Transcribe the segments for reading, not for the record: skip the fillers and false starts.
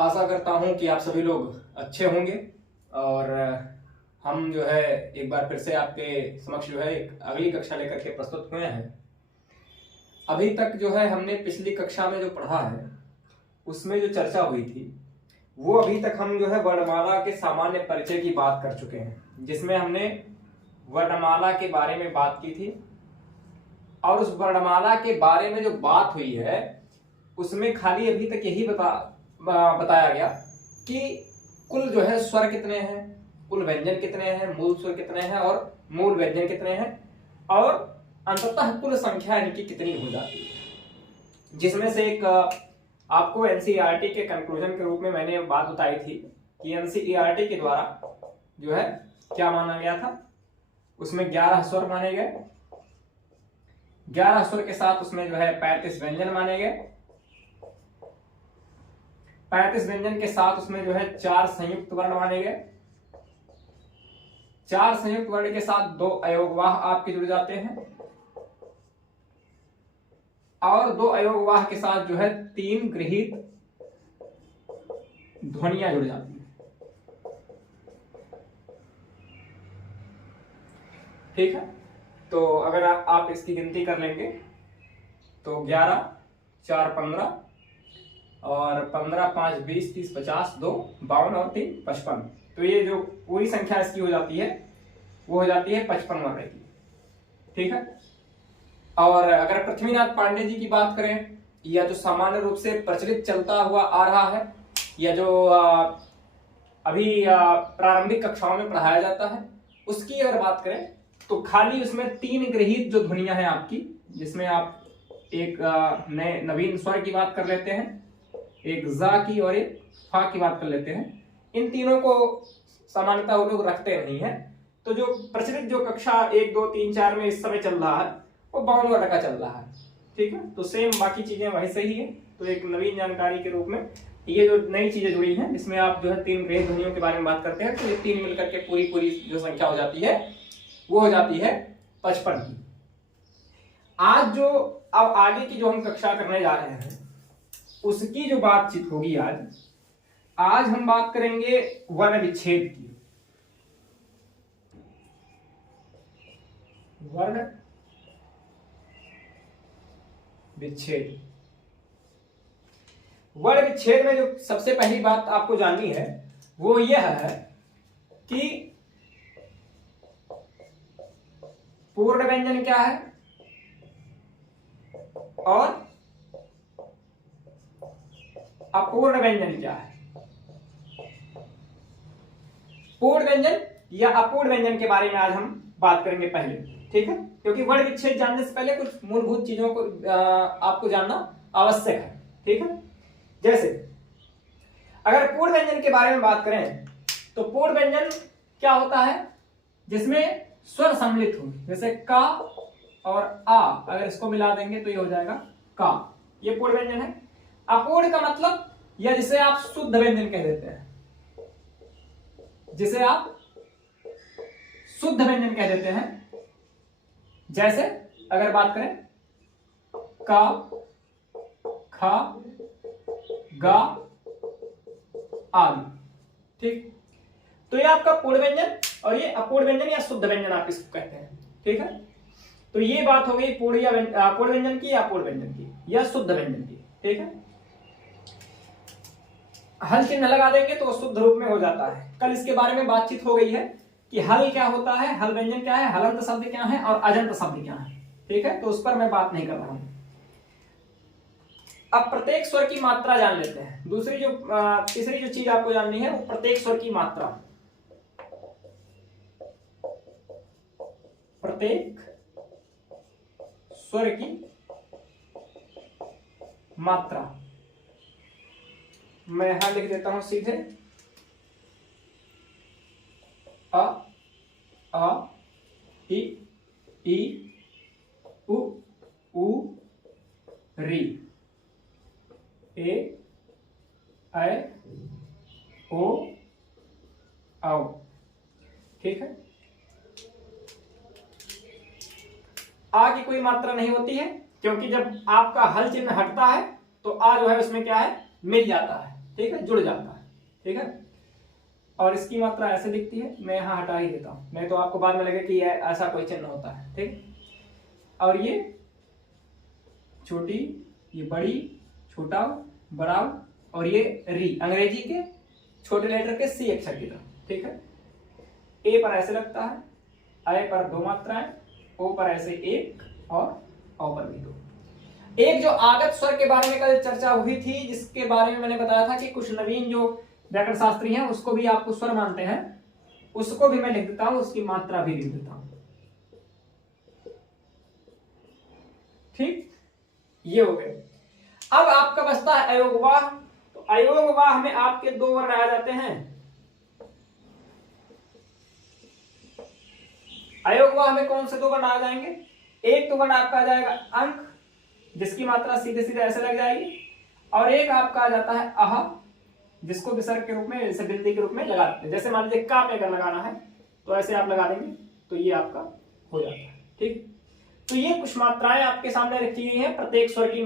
आशा करता हूं कि आप सभी लोग अच्छे होंगे और हम जो है एक बार फिर से आपके समक्ष जो है एक अगली कक्षा लेकर के प्रस्तुत हुए हैं। अभी तक जो है हमने पिछली कक्षा में जो पढ़ा है उसमें जो चर्चा हुई थी वो अभी तक हम जो है वर्णमाला के सामान्य परिचय की बात कर चुके हैं, जिसमें हमने वर्णमाला के बारे में बात की थी और उस वर्णमाला के बारे में जो बात हुई है उसमें खाली अभी तक यही बताया गया कि कुल जो है स्वर कितने हैं, कुल व्यंजन कितने हैं, मूल स्वर कितने हैं और मूल व्यंजन कितने हैं और अंततः कुल संख्या इनकी कितनी हो जाती है। जिसमें से एक आपको एनसीईआरटी के कंक्लूजन के रूप में मैंने बात बताई थी कि एनसीईआरटी के द्वारा जो है क्या माना गया था, उसमें 11 स्वर माने गए, 11 स्वर के साथ उसमें जो है 35 व्यंजन माने गए, 35 व्यंजन के साथ उसमें जो है 4 संयुक्त वर्ण माने गए, 4 संयुक्त वर्ण के साथ 2 अयोगवाह आपके जुड़ जाते हैं और 2 अयोगवाह के साथ जो है 3 गृहीत ध्वनियां जुड़ जाती हैं। ठीक है, तो अगर आप इसकी गिनती कर लेंगे तो 11 4 15 और 15 5 20 30 50 2 52 और 3 55, तो ये जो पूरी संख्या इसकी हो जाती है वो हो जाती है 55 वर्ग की। ठीक है, और अगर पृथ्वीनाथ पांडे जी की बात करें या जो सामान्य रूप से प्रचलित चलता हुआ आ रहा है या जो अभी प्रारंभिक कक्षाओं में पढ़ाया जाता है उसकी अगर बात करें तो खाली उसमें 3 गृहीत जो ध्वनियां हैं आपकी, जिसमें आप एक नए नवीन स्वर की बात कर लेते हैं, एक जा की और एक फा की बात कर लेते हैं। इन तीनों को सामान्यतः वो लोग रखते नहीं है, तो जो प्रचलित जो कक्षा 1 2 3 4 में इस समय चल रहा है वो 52 का चल रहा है। ठीक है, तो सेम बाकी चीजें वैसे ही है। तो एक नवीन जानकारी के रूप में ये जो नई चीजें जुड़ी हैं इसमें आप जो है 3 गृहीत ध्वनियों के बारे में बात करते हैं, तो ये 3 मिलकर के पूरी जो संख्या हो जाती है वो हो जाती है 55 की। आज जो अब आगे की जो हम कक्षा करने जा रहे हैं उसकी जो बातचीत होगी आज हम बात करेंगे वर्ण विच्छेद की। वर्ण विच्छेद, वर्ण विच्छेद में जो सबसे पहली बात आपको जाननी है वो यह है कि पूर्ण व्यंजन क्या है और अपूर्ण व्यंजन क्या है। पूर्ण व्यंजन या अपूर्ण व्यंजन के बारे में आज हम बात करेंगे पहले। ठीक है, क्योंकि वर्ण विच्छेद जानने से पहले कुछ मूलभूत चीजों को आपको जानना आवश्यक है। ठीक है, जैसे अगर पूर्ण व्यंजन के बारे में बात करें तो पूर्ण व्यंजन क्या होता है, जिसमें स्वर सम्मिलित हो, जैसे का और आ, अगर इसको मिला देंगे तो ये हो जाएगा का, ये पूर्ण व्यंजन है। अपूर्ण का मतलब या जिसे आप शुद्ध व्यंजन कह देते हैं, जिसे आप शुद्ध व्यंजन कह देते हैं, जैसे अगर बात करें का, खा, गा आदि। ठीक, तो ये आपका पूर्ण व्यंजन और ये अपूर्ण व्यंजन या शुद्ध व्यंजन आप इसको कहते हैं। ठीक है, तो ये बात हो गई पूर्ण व्यंजन की या अपूर्ण व्यंजन की या शुद्ध व्यंजन की। ठीक है, हल चिन्ह लगा देंगे तो शुद्ध रूप में हो जाता है। कल इसके बारे में बातचीत हो गई है कि हल क्या होता है, हल व्यंजन क्या है, हलंत शब्द क्या है और अजंत शब्द क्या है। ठीक है, तो उस पर मैं बात नहीं कर रहा हूं। अब प्रत्येक स्वर की मात्रा जान लेते हैं। तीसरी जो चीज आपको जाननी है वो प्रत्येक स्वर की मात्रा। प्रत्येक स्वर की मात्रा मैं यहां लिख देता हूं सीधे, अ आ ई उ री, ए ऐ ओ औ। ठीक है, आ की कोई मात्रा नहीं होती है, क्योंकि जब आपका हल चिन्ह हटता है तो आ जो है उसमें क्या है, मिल जाता है। ठीक है, जुड़ जाता है। ठीक है, और इसकी मात्रा ऐसे दिखती है, मैं यहाँ हटा ही देता हूँ, नहीं तो आपको बाद में लगे कि ऐसा कोई चिन्ह होता है। ठीक, और ये छोटी, ये बड़ी, छोटा, बड़ा, और ये री अंग्रेजी के छोटे लेटर के सी अक्षर की तरह। ठीक है, ए पर ऐसे लगता है, आई पर 2 मात्राएं, ओ पर ऐसे 1 और औ पर भी 2। एक जो आगत स्वर के बारे में कल चर्चा हुई थी, जिसके बारे में मैंने बताया था कि कुछ नवीन जो व्याकरण शास्त्री हैं उसको भी आपको स्वर मानते हैं, उसको भी मैं लिख देता हूं, उसकी मात्रा भी लिख देता हूं। ठीक, ये हो गए। अब आपका बचता है अयोगवाह। तो अयोगवाह में आपके 2 वर्ण आ जाते हैं। अयोगवाह में कौन से 2 वर्ण आ जाएंगे? एक तो वर्ण आपका आ जाएगा अंक, जिसकी मात्रा सीधे सीधे ऐसे लग जाएगी, और एक आपका आ जाता है अह, जिसको विसर्ग के रूप में, जैसे बिंदी के रूप में लगाते हैं। जैसे मान लीजिए का पे अगर लगाना है तो ऐसे आप लगा देंगे तो ये आपका हो जाता है। ठीक, तो ये कुछ मात्राएं आपके सामने रखी हुई हैं, प्रत्येक स्वर की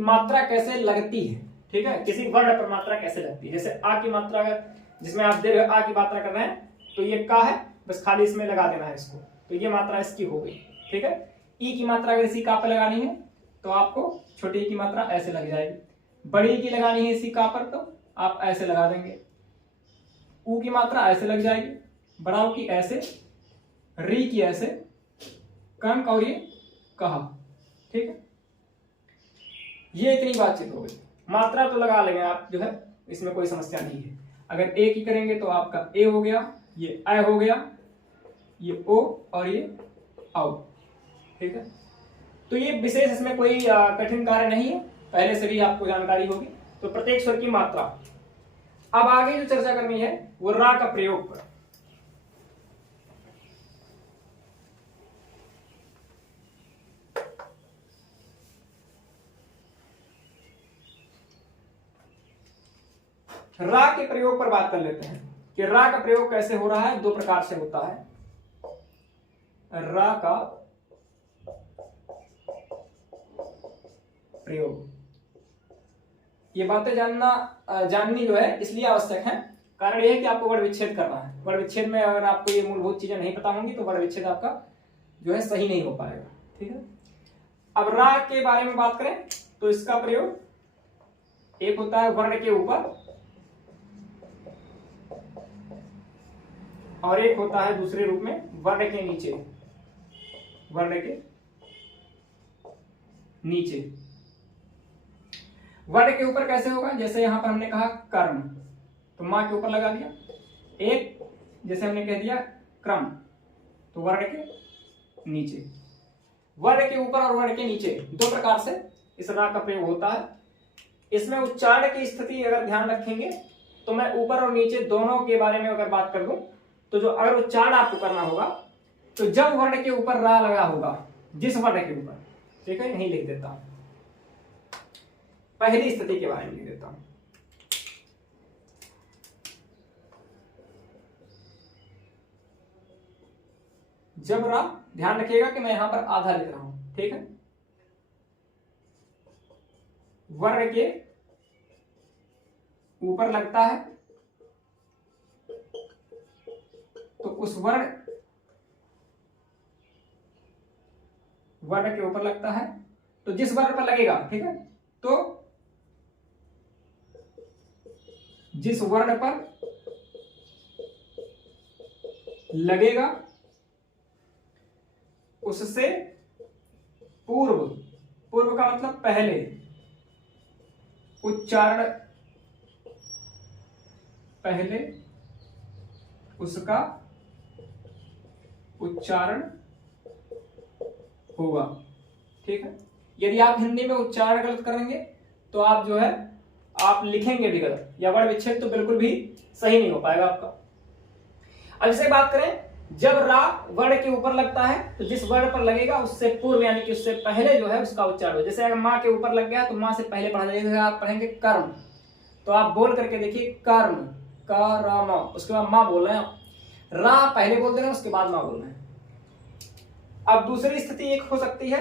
मात्रा कैसे लगती है। ठीक है, किसी वर्ण पर मात्रा कैसे लगती है। जैसे आ की मात्रा, अगर जिसमें आप दे रहे हो आ की मात्रा कर रहे हैं तो ये का है, बस खाली इसमें लगा देना है इसको, तो ये मात्रा इसकी हो गई। ठीक है, ई की मात्रा अगर इसी का पर लगानी है तो आपको छोटी की मात्रा ऐसे लग जाएगी, बड़ी की लगानी है इसी का पर तो आप ऐसे लगा देंगे, ऊ की मात्रा ऐसे लग जाएगी, बड़ाऊ की ऐसे, री की ऐसे, कंक और ये कहा। ठीक है, ये इतनी बातचीत हो गई। मात्रा तो लगा लेंगे आप, जो है इसमें कोई समस्या नहीं है। अगर ए की करेंगे तो आपका ए हो गया, ये आई हो गया, ये ओ और ये आओ। ठीक है, तो ये विशेष इसमें कोई कठिन कार्य नहीं है, पहले से भी आपको जानकारी होगी। तो प्रत्येक स्वर की मात्रा। अब आगे जो चर्चा करनी है वो रा का प्रयोग पर। रा के प्रयोग पर बात कर लेते हैं कि रा का प्रयोग कैसे हो रहा है। 2 प्रकार से होता है रा का प्रयोग। ये बातें जाननी जो है इसलिए आवश्यक है, कारण यह है कि आपको वर्ण विच्छेद करना है। वर्ण विच्छेद में अगर आपको ये मूलभूत चीजें नहीं पता होंगी तो वर्ण विच्छेद आपका जो है सही नहीं हो पाएगा। ठीक है, अब रा के बारे में बात करें तो इसका प्रयोग एक होता है वर्ण के ऊपर और एक होता है दूसरे रूप में वर्ण के नीचे। वर्ण के नीचे, वर्ण के ऊपर कैसे होगा? जैसे यहां पर हमने कहा कर्म, तो मां के ऊपर लगा दिया। एक जैसे हमने कह दिया क्रम, तो वर्ण के नीचे। वर्ण के ऊपर और वर्ण के नीचे 2 प्रकार से इस रा का प्रयोग होता है। इसमें उच्चारण की स्थिति अगर ध्यान रखेंगे तो मैं ऊपर और नीचे दोनों के बारे में अगर बात कर दूं तो जो अगर उच्चारण आपको करना होगा तो जब वर्ण के ऊपर रा लगा होगा, जिस वर्ण के ऊपर, ठीक है, यहीं लिख देता हूं, पहली स्थिति के बारे में लिख देता हूं। जब रा, ध्यान रखिएगा कि मैं यहां पर आधा लिख रहा हूं। ठीक है, वर्ण के ऊपर लगता है तो उस वर्ण के ऊपर लगता है तो जिस वर्ण पर लगेगा, ठीक है, तो जिस वर्ण पर लगेगा उससे पूर्व, पूर्व का मतलब पहले, उच्चारण, पहले उसका उच्चारण होगा। ठीक है, यदि आप हिंदी में उच्चारण गलत करेंगे तो आप जो है आप लिखेंगे भी गलत, या वर्ण विच्छेद तो बिल्कुल भी सही नहीं हो पाएगा आपका। अब इसे बात करें, जब रा वर्ण के ऊपर लगता है तो जिस वर्ण पर लगेगा उससे पूर्व यानी कि उससे पहले जो है उसका उच्चारण हो। जैसे अगर मां के ऊपर लग गया तो मां से पहले पढ़ा जाएगा, आप पढ़ेंगे कर्म, तो आप बोल करके देखिए कर्म, करम, उसके बाद मां बोल रहे हैं, रा पहले बोल देना उसके बाद मां बोल रहे हैं। अब दूसरी स्थिति एक हो सकती है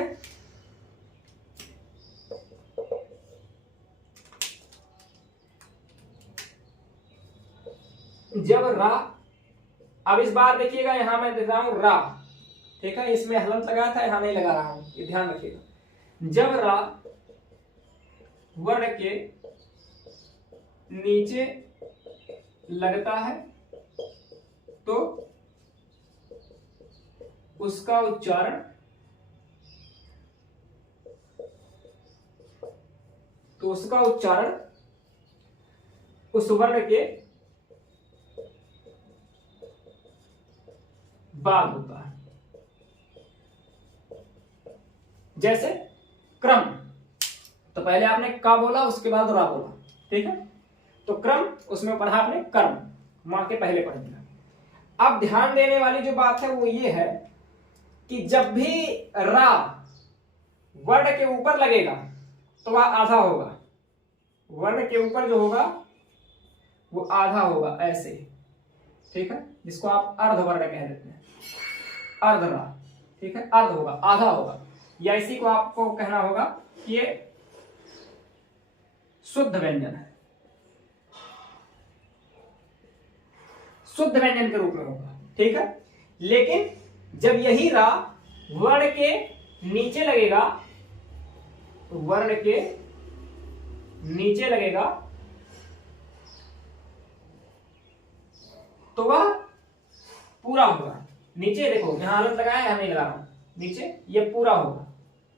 जब रा, अब इस बार देखिएगा यहां मैं देख रहा हूं रा, ठीक है, इसमें हलंत लगाया था, यहां नहीं लगा रहा हूं, ये ध्यान रखिएगा। जब रा वर्ण के नीचे लगता है तो उसका उच्चारण उस वर्ण के बाद होता है। जैसे क्रम, तो पहले आपने का बोला, उसके बाद रा बोला, ठीक है, तो क्रम उसमें पढ़ा आपने कर्म, मां के पहले पढ़ दिया। अब ध्यान देने वाली जो बात है वो ये है कि जब भी रा वर्ण के ऊपर लगेगा तो वह आधा होगा, वर्ण के ऊपर जो होगा वो आधा होगा, ऐसे, ठीक है, जिसको आप अर्धवर्ण कह देते हैं, अर्धरा, ठीक है, अर्ध होगा, आधा होगा, या इसी को आपको कहना होगा कि ये शुद्ध व्यंजन है, शुद्ध व्यंजन के रूप में होगा, ठीक है। लेकिन जब यही रा वर्ण के नीचे लगेगा, वर्ण के नीचे लगेगा तो वह पूरा होगा। नीचे देखो, यहां हलंत लगाया है, नहीं लगा रहा हूं, नीचे ये पूरा होगा,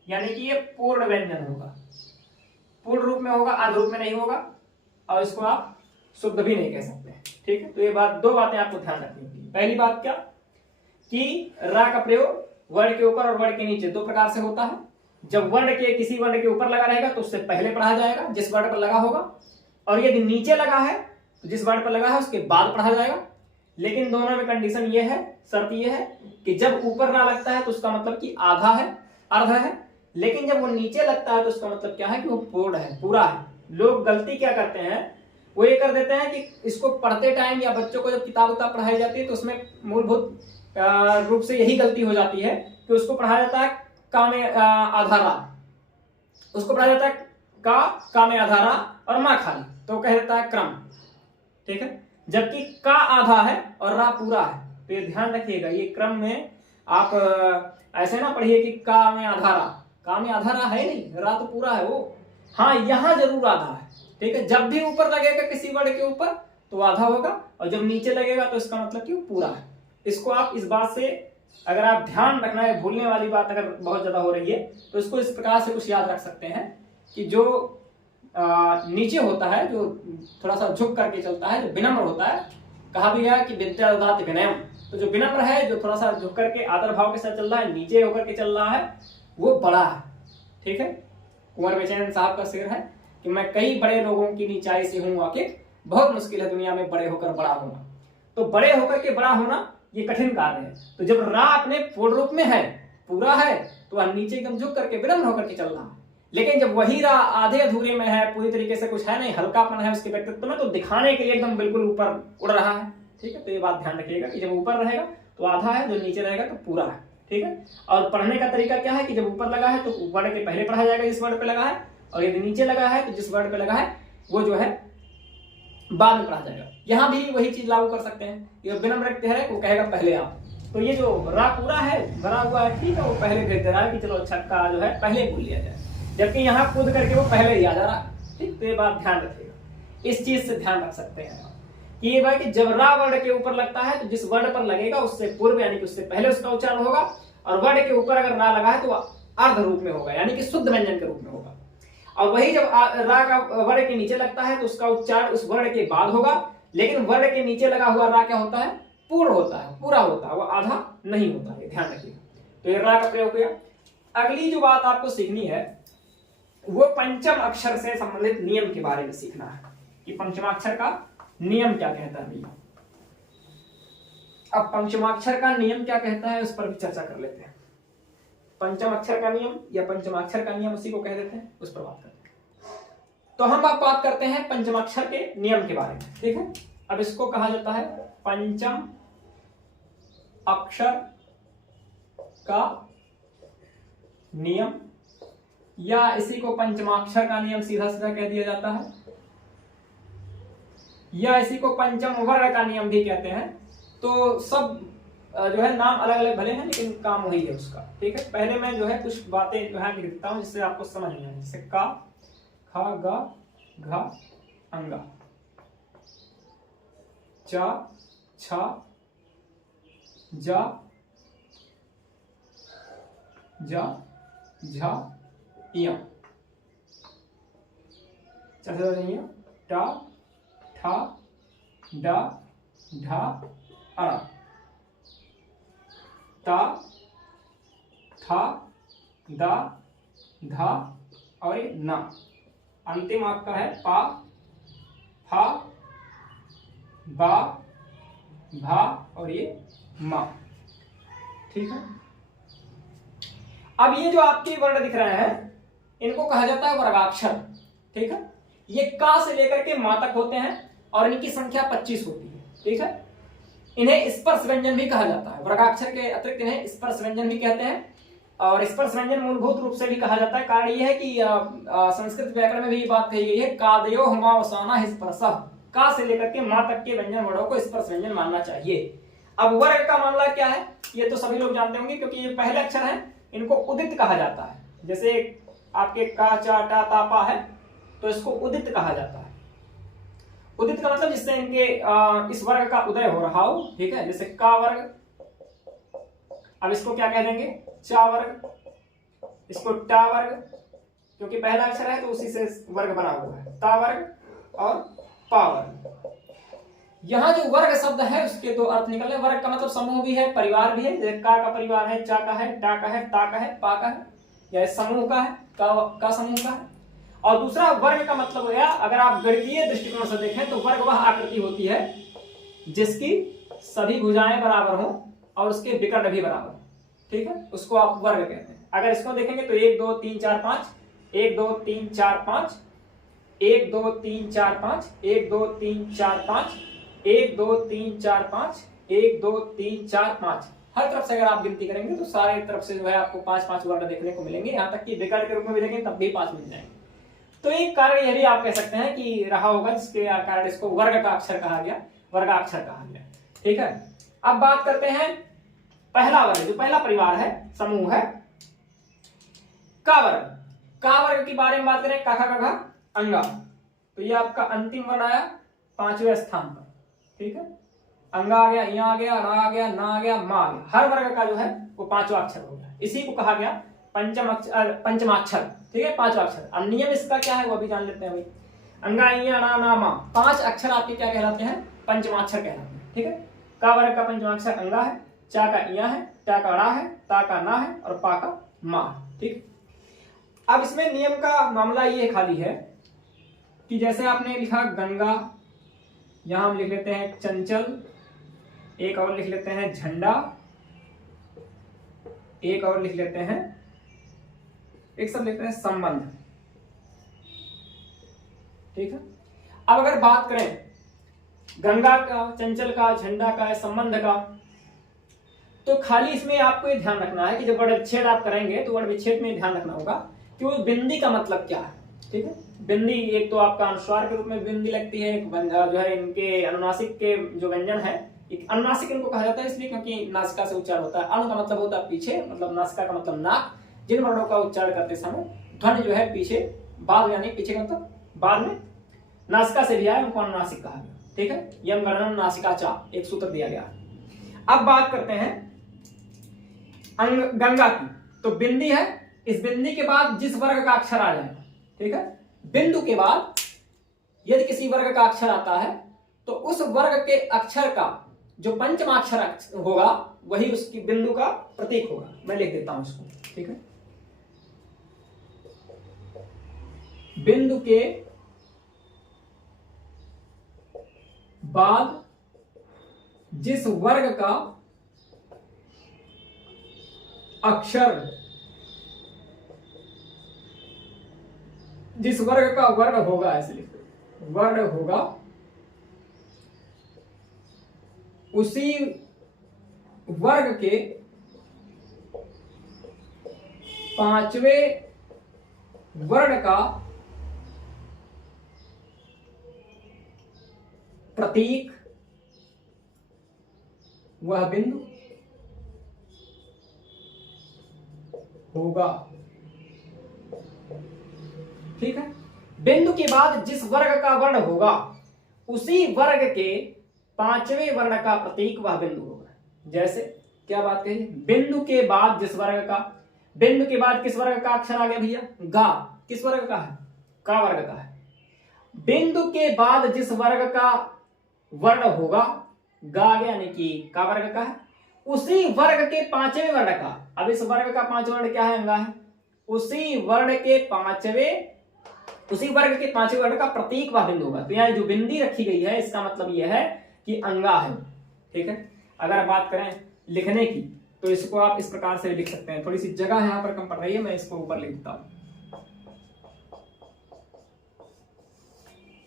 यानी कि ये पूर्ण व्यंजन होगा, पूर्ण रूप में होगा, अर्ध रूप में नहीं होगा, और इसको आप शुद्ध भी नहीं कह सकते, ठीक है। तो ये बात, दो बातें आपको ध्यान रखनी होगी। पहली बात क्या कि रा का प्रयोग वर्ण के ऊपर और वर्ण के नीचे दो प्रकार से होता है। जब वर्ण के किसी वर्ण के ऊपर लगा रहेगा तो उससे पहले पढ़ा जाएगा जिस वर्ण पर लगा होगा, और यदि नीचे लगा है तो जिस वर्ण पर लगा है उसके बाद पढ़ा जाएगा। लेकिन दोनों में कंडीशन ये है, शर्त ये है कि जब ऊपर ना लगता है तो उसका मतलब कि आधा है, अर्ध है, लेकिन जब वो नीचे लगता है तो उसका मतलब क्या है कि वो पूर्ण है, पूरा है। लोग गलती क्या करते हैं, वो ये कर देते हैं कि इसको पढ़ते टाइम या बच्चों को जब किताब उताब पढ़ाई जाती है तो उसमें मूलभूत रूप से यही गलती हो जाती है कि उसको पढ़ाया जाता है का में आधारा, उसको पढ़ाया जाता है का में आधारा और मां खाली, तो कह देता है क्रम, ठीक है, जबकि का आधा है और रा पूरा है। तो ये ध्यान रखिएगा, ये क्रम में आप ऐसे ना पढ़िए कि का में आधारा, का में आधारा है नहीं, रा तो पूरा है वो, हाँ यहां जरूर आधा है, ठीक है। जब भी ऊपर लगेगा किसी वर्ण के ऊपर तो आधा होगा, और जब नीचे लगेगा तो इसका मतलब कि वो पूरा है। इसको आप इस बात से अगर आप ध्यान रखना है, भूलने वाली बात अगर बहुत ज्यादा हो रही है तो इसको इस प्रकार से कुछ याद रख सकते हैं कि जो नीचे होता है, जो थोड़ा सा झुक करके चलता है, जो विनम्र होता है, कहा भी गया कि विद्या ददाति विनयम, तो जो विनम्र है, जो थोड़ा सा झुक करके आदर भाव के साथ चल रहा है, नीचे होकर के चल रहा है, वो बड़ा है, ठीक है। कुंवर बेचैन साहब का शेर है कि मैं कई बड़े लोगों की नीचाई से हूं वाकिफ, बहुत मुश्किल है दुनिया में बड़े होकर बड़ा होना। तो बड़े होकर के बड़ा होना ये कठिन कार्य है। तो जब रा अपने पूर्ण रूप में है, पूरा है, तो वह नीचे एकदम झुक करके विनम्र होकर के चल रहा है। लेकिन जब वही रा आधे अधूरे में है, पूरी तरीके से कुछ है नहीं, हल्कापन है उसके व्यक्तित्व में, तो दिखाने के लिए एकदम बिल्कुल ऊपर उड़ रहा है, ठीक है। तो ये बात ध्यान रखिएगा कि जब ऊपर रहेगा तो आधा है, जो नीचे रहेगा तो पूरा है, ठीक है। और पढ़ने का तरीका क्या है कि जब ऊपर लगा है तो वर्ण के पहले पढ़ा जाएगा जिस वर्ण पे लगा है, और यदि नीचे लगा है तो जिस वर्ण पे लगा है वो जो है बाद में पढ़ा जाएगा। यहां भी वही चीज लागू कर सकते हैं, ये विनम्र व्यक्ति है वो कहेगा पहले आप, तो ये जो रा पूरा है, भरा हुआ है, ठीक है, वो पहले भेज दे रहा है कि चलो छक्का जो है पहले बोल लिया जाए, जबकि यहाँ कूद करके वो पहले ही आ जा रहा, ठीक। तो ये बात ध्यान रखिएगा, इस चीज से ध्यान रख सकते हैं कि ये भाई कि जब रा वर्ण के ऊपर लगता है तो जिस वर्ण पर लगेगा उससे पूर्व यानी कि उससे पहले उसका उच्चारण होगा, और वर्ण के ऊपर अगर रा लगा है तो अर्ध रूप में होगा, यानी कि शुद्ध व्यंजन के रूप में होगा। और वही जब रा का वर्ण के नीचे लगता है तो उसका उच्चारण उस वर्ण के बाद होगा, लेकिन वर्ण के नीचे लगा हुआ रा क्या होता है, पूर्ण होता है, पूरा होता है, वो आधा नहीं होता है, ध्यान रखिएगा। तो ये रा का प्रयोग किया। अगली जो बात आपको सीखनी है वो पंचम अक्षर से संबंधित नियम के बारे में सीखना है कि पंचमाक्षर का नियम क्या कहता है भैया। अब पंचमाक्षर का नियम क्या कहता है उस पर भी चर्चा कर लेते हैं। पंचम अक्षर का नियम या पंचमाक्षर का नियम उसी को कह देते हैं, उस पर बात करते हैं। तो हम अब बात करते हैं पंचमाक्षर के नियम के बारे में, ठीक है। अब इसको कहा जाता है पंचम अक्षर का नियम, या इसी को पंचमाक्षर का नियम सीधा सीधा कह दिया जाता है। या इसी को पंचम वर्ग का नियम भी कहते हैं। तो सब जो है नाम अलग अलग भले हैं लेकिन काम वही है उसका। ठीक है, पहले मैं जो है कुछ बातें जो है लिख देता हूँ जिससे आपको समझ में आए। जैसे का, खा, गा, घा, अंगा, चा, छा, जा, जा, झा, इया, टा, ठा, डा, ढा, अड़ा, ता, था, दा, धा और ये ना। अंतिम आपका है पा, फा, बा, भा और ये मा। ठीक है, अब ये जो आपके वर्ण दिख रहे हैं इनको कहा जाता है वर्गाक्षर। ठीक है, ये का से लेकर के मा तक होते हैं और इनकी संख्या 25 होती है। ठीक है, इन्हें स्पर्श व्यंजन भी कहा जाता है। वर्गाक्षर के अतिरिक्त इन्हें स्पर्श व्यंजन भी कहते हैं। और स्पर्श व्यंजन मूलभूत रूप से भी कहा जाता है। कारण यह है कि संस्कृत व्याकरण में भी ये बात कही गई है, कादयो हुमावसाना स्पर्शः, का से लेकर के मा तक के व्यंजन वर्णों को स्पर्श व्यंजन मानना चाहिए। अब वर्ग का मामला क्या है ये तो सभी लोग जानते होंगे, क्योंकि ये पहले अक्षर हैं, इनको उदित कहा जाता है। जैसे आपके का, चा, टा, ता, पा है तो इसको उदित कहा जाता है। उदित का मतलब जिससे इनके इस वर्ग का उदय हो रहा हो। ठीक है, जैसे का वर्ग, अब इसको क्या कह देंगे, चा वर्ग, इसको टा वर्ग, क्योंकि पहला अक्षर है तो उसी से वर्ग बना हुआ है, ता वर्ग और पा वर्ग। यहां जो वर्ग शब्द है उसके दो अर्थ निकल रहे। वर्ग का मतलब समूह भी है, परिवार भी है। जैसे का परिवार है, चा का है, टा का है, ता का है, पा का है, या समूह का है, का समूह का है। और दूसरा वर्ग का मतलब हो गया, अगर आप गणितीय दृष्टिकोण से देखें तो वर्ग वह आकृति होती है जिसकी सभी भुजाएं बराबर हों और उसके विकर्ण भी बराबर हो। ठीक है, उसको आप वर्ग कहते हैं। अगर इसको देखेंगे तो 1 2 3 4 5, 1 2 3 4 5, 1 2 3 4 5, 1 2 3 4 5, 1 2 3 4 5, 1 2 3 4 5। हर तरफ से अगर आप गिनती करेंगे तो सारे तरफ से जो है आपको 5-5 वर्ण देखने को मिलेंगे। यहाँ तक कि विकर्ण के रूप में भी देखेंगे तब भी 5 मिल जाएंगे। तो एक कारण यह भी आप कह सकते हैं कि रहा होगा जिसके कारण इसको वर्ग का अक्षर कहा गया, वर्गाक्षर कहा गया। ठीक है, अब बात करते हैं पहला वर्ग, जो पहला परिवार है, समूह है, का वर्ग। का वर्ग के बारे में बात करें, का, खा, गा, अंगा, तो ये आपका अंतिम वर्ण आया 5वें स्थान पर। ठीक है, अंगा आ गया, यहाँ आ गया, रा आ गया, ना आ गया, मा आ गया। हर वर्ग का जो है वो 5वां अक्षर हो गया। इसी को कहा गया पंचमाक्षर। ठीक है, 5वां अक्षर। अब नियम इसका क्या है वो भी जान लेते हैं भाई। अंगा, इया, ना, ना, मा, 5 अक्षर आपके क्या कहलाते हैं, पंचमाक्षर कहलाते हैं। ठीक है, का वर्ग का पंचमाक्षर अंगा है, चा का इया है, टा का ड़ा है, ता का ना है और पा का मा। ठीक, अब इसमें नियम का मामला ये खाली है कि जैसे आपने लिखा गंगा, यहां हम लिख लेते हैं चंचल, एक और लिख लेते हैं झंडा, एक और लिख लेते हैं, एक सब लिखते हैं संबंध। ठीक है, अब अगर बात करें गंगा का, चंचल का, झंडा का, संबंध का, तो खाली इसमें आपको ये ध्यान रखना है कि जब वर्ण विच्छेद आप करेंगे तो वर्ण विच्छेद में ध्यान रखना होगा कि वो बिंदी का मतलब क्या है। ठीक है, बिंदी एक तो आपका अनुस्वार के रूप में बिंदी लगती है, एक जो है इनके अनुनासिक के जो व्यंजन है, एक अनुनासिक इनको कहा जाता है इसलिए क्योंकि नासिका से उच्चारण होता है। अनु का मतलब होता है पीछे, मतलब नासिका का मतलब नाक। जिन वर्णों का उच्चारण करते समय ध्वनि जो है पीछे, बाद यानी पीछे का मतलब बाद में नासिका से भी आया, उनको अनुनासिक कहा गया। ठीक है, यम गणन नासिका चा एक सूत्र दिया गया। अब बात करते हैं गंगा की, तो बिंदी है, इस बिंदी के बाद जिस वर्ग का अक्षर आ जाएगा, ठीक है, बिंदु के बाद यदि किसी वर्ग का अक्षर आता है तो उस वर्ग के अक्षर का जो पंचमाक्षर होगा वही उसकी बिंदु का प्रतीक होगा। मैं लिख देता हूं इसको। ठीक है, बिंदु के बाद जिस वर्ग का अक्षर, जिस वर्ग का वर्ण होगा, ऐसे लिखो, वर्ण होगा, उसी वर्ग के 5वें वर्ण का प्रतीक वह बिंदु होगा। ठीक है, बिंदु के बाद जिस वर्ग का वर्ण होगा उसी वर्ग के पांचवें वर्ण का प्रतीक वह बिंदु होगा। जैसे क्या बात कही, बिंदु के बाद जिस वर्ग का, बिंदु के बाद किस वर्ग का अक्षर आ गया भैया, गा, किस वर्ग का है, का वर्ग का है। बिंदु के बाद जिस वर्ग का वर्ण होगा, गा यानी कि का वर्ग का है, उसी वर्ग के पांचवें वर्ण का, अब इस वर्ग का पांचवा वर्ण क्या है, अंगा है, उसी वर्ग के पांचवें वर्ण का प्रतीक वह बिंदु होगा। तो यहाँ जो बिंदी रखी गई है इसका मतलब यह है कि अंगा है। ठीक है, अगर बात करें लिखने की तो इसको आप इस प्रकार से लिख सकते हैं। थोड़ी सी जगह यहाँ पर कम पड़ रही है, मैं इसको ऊपर लिख देता हूं,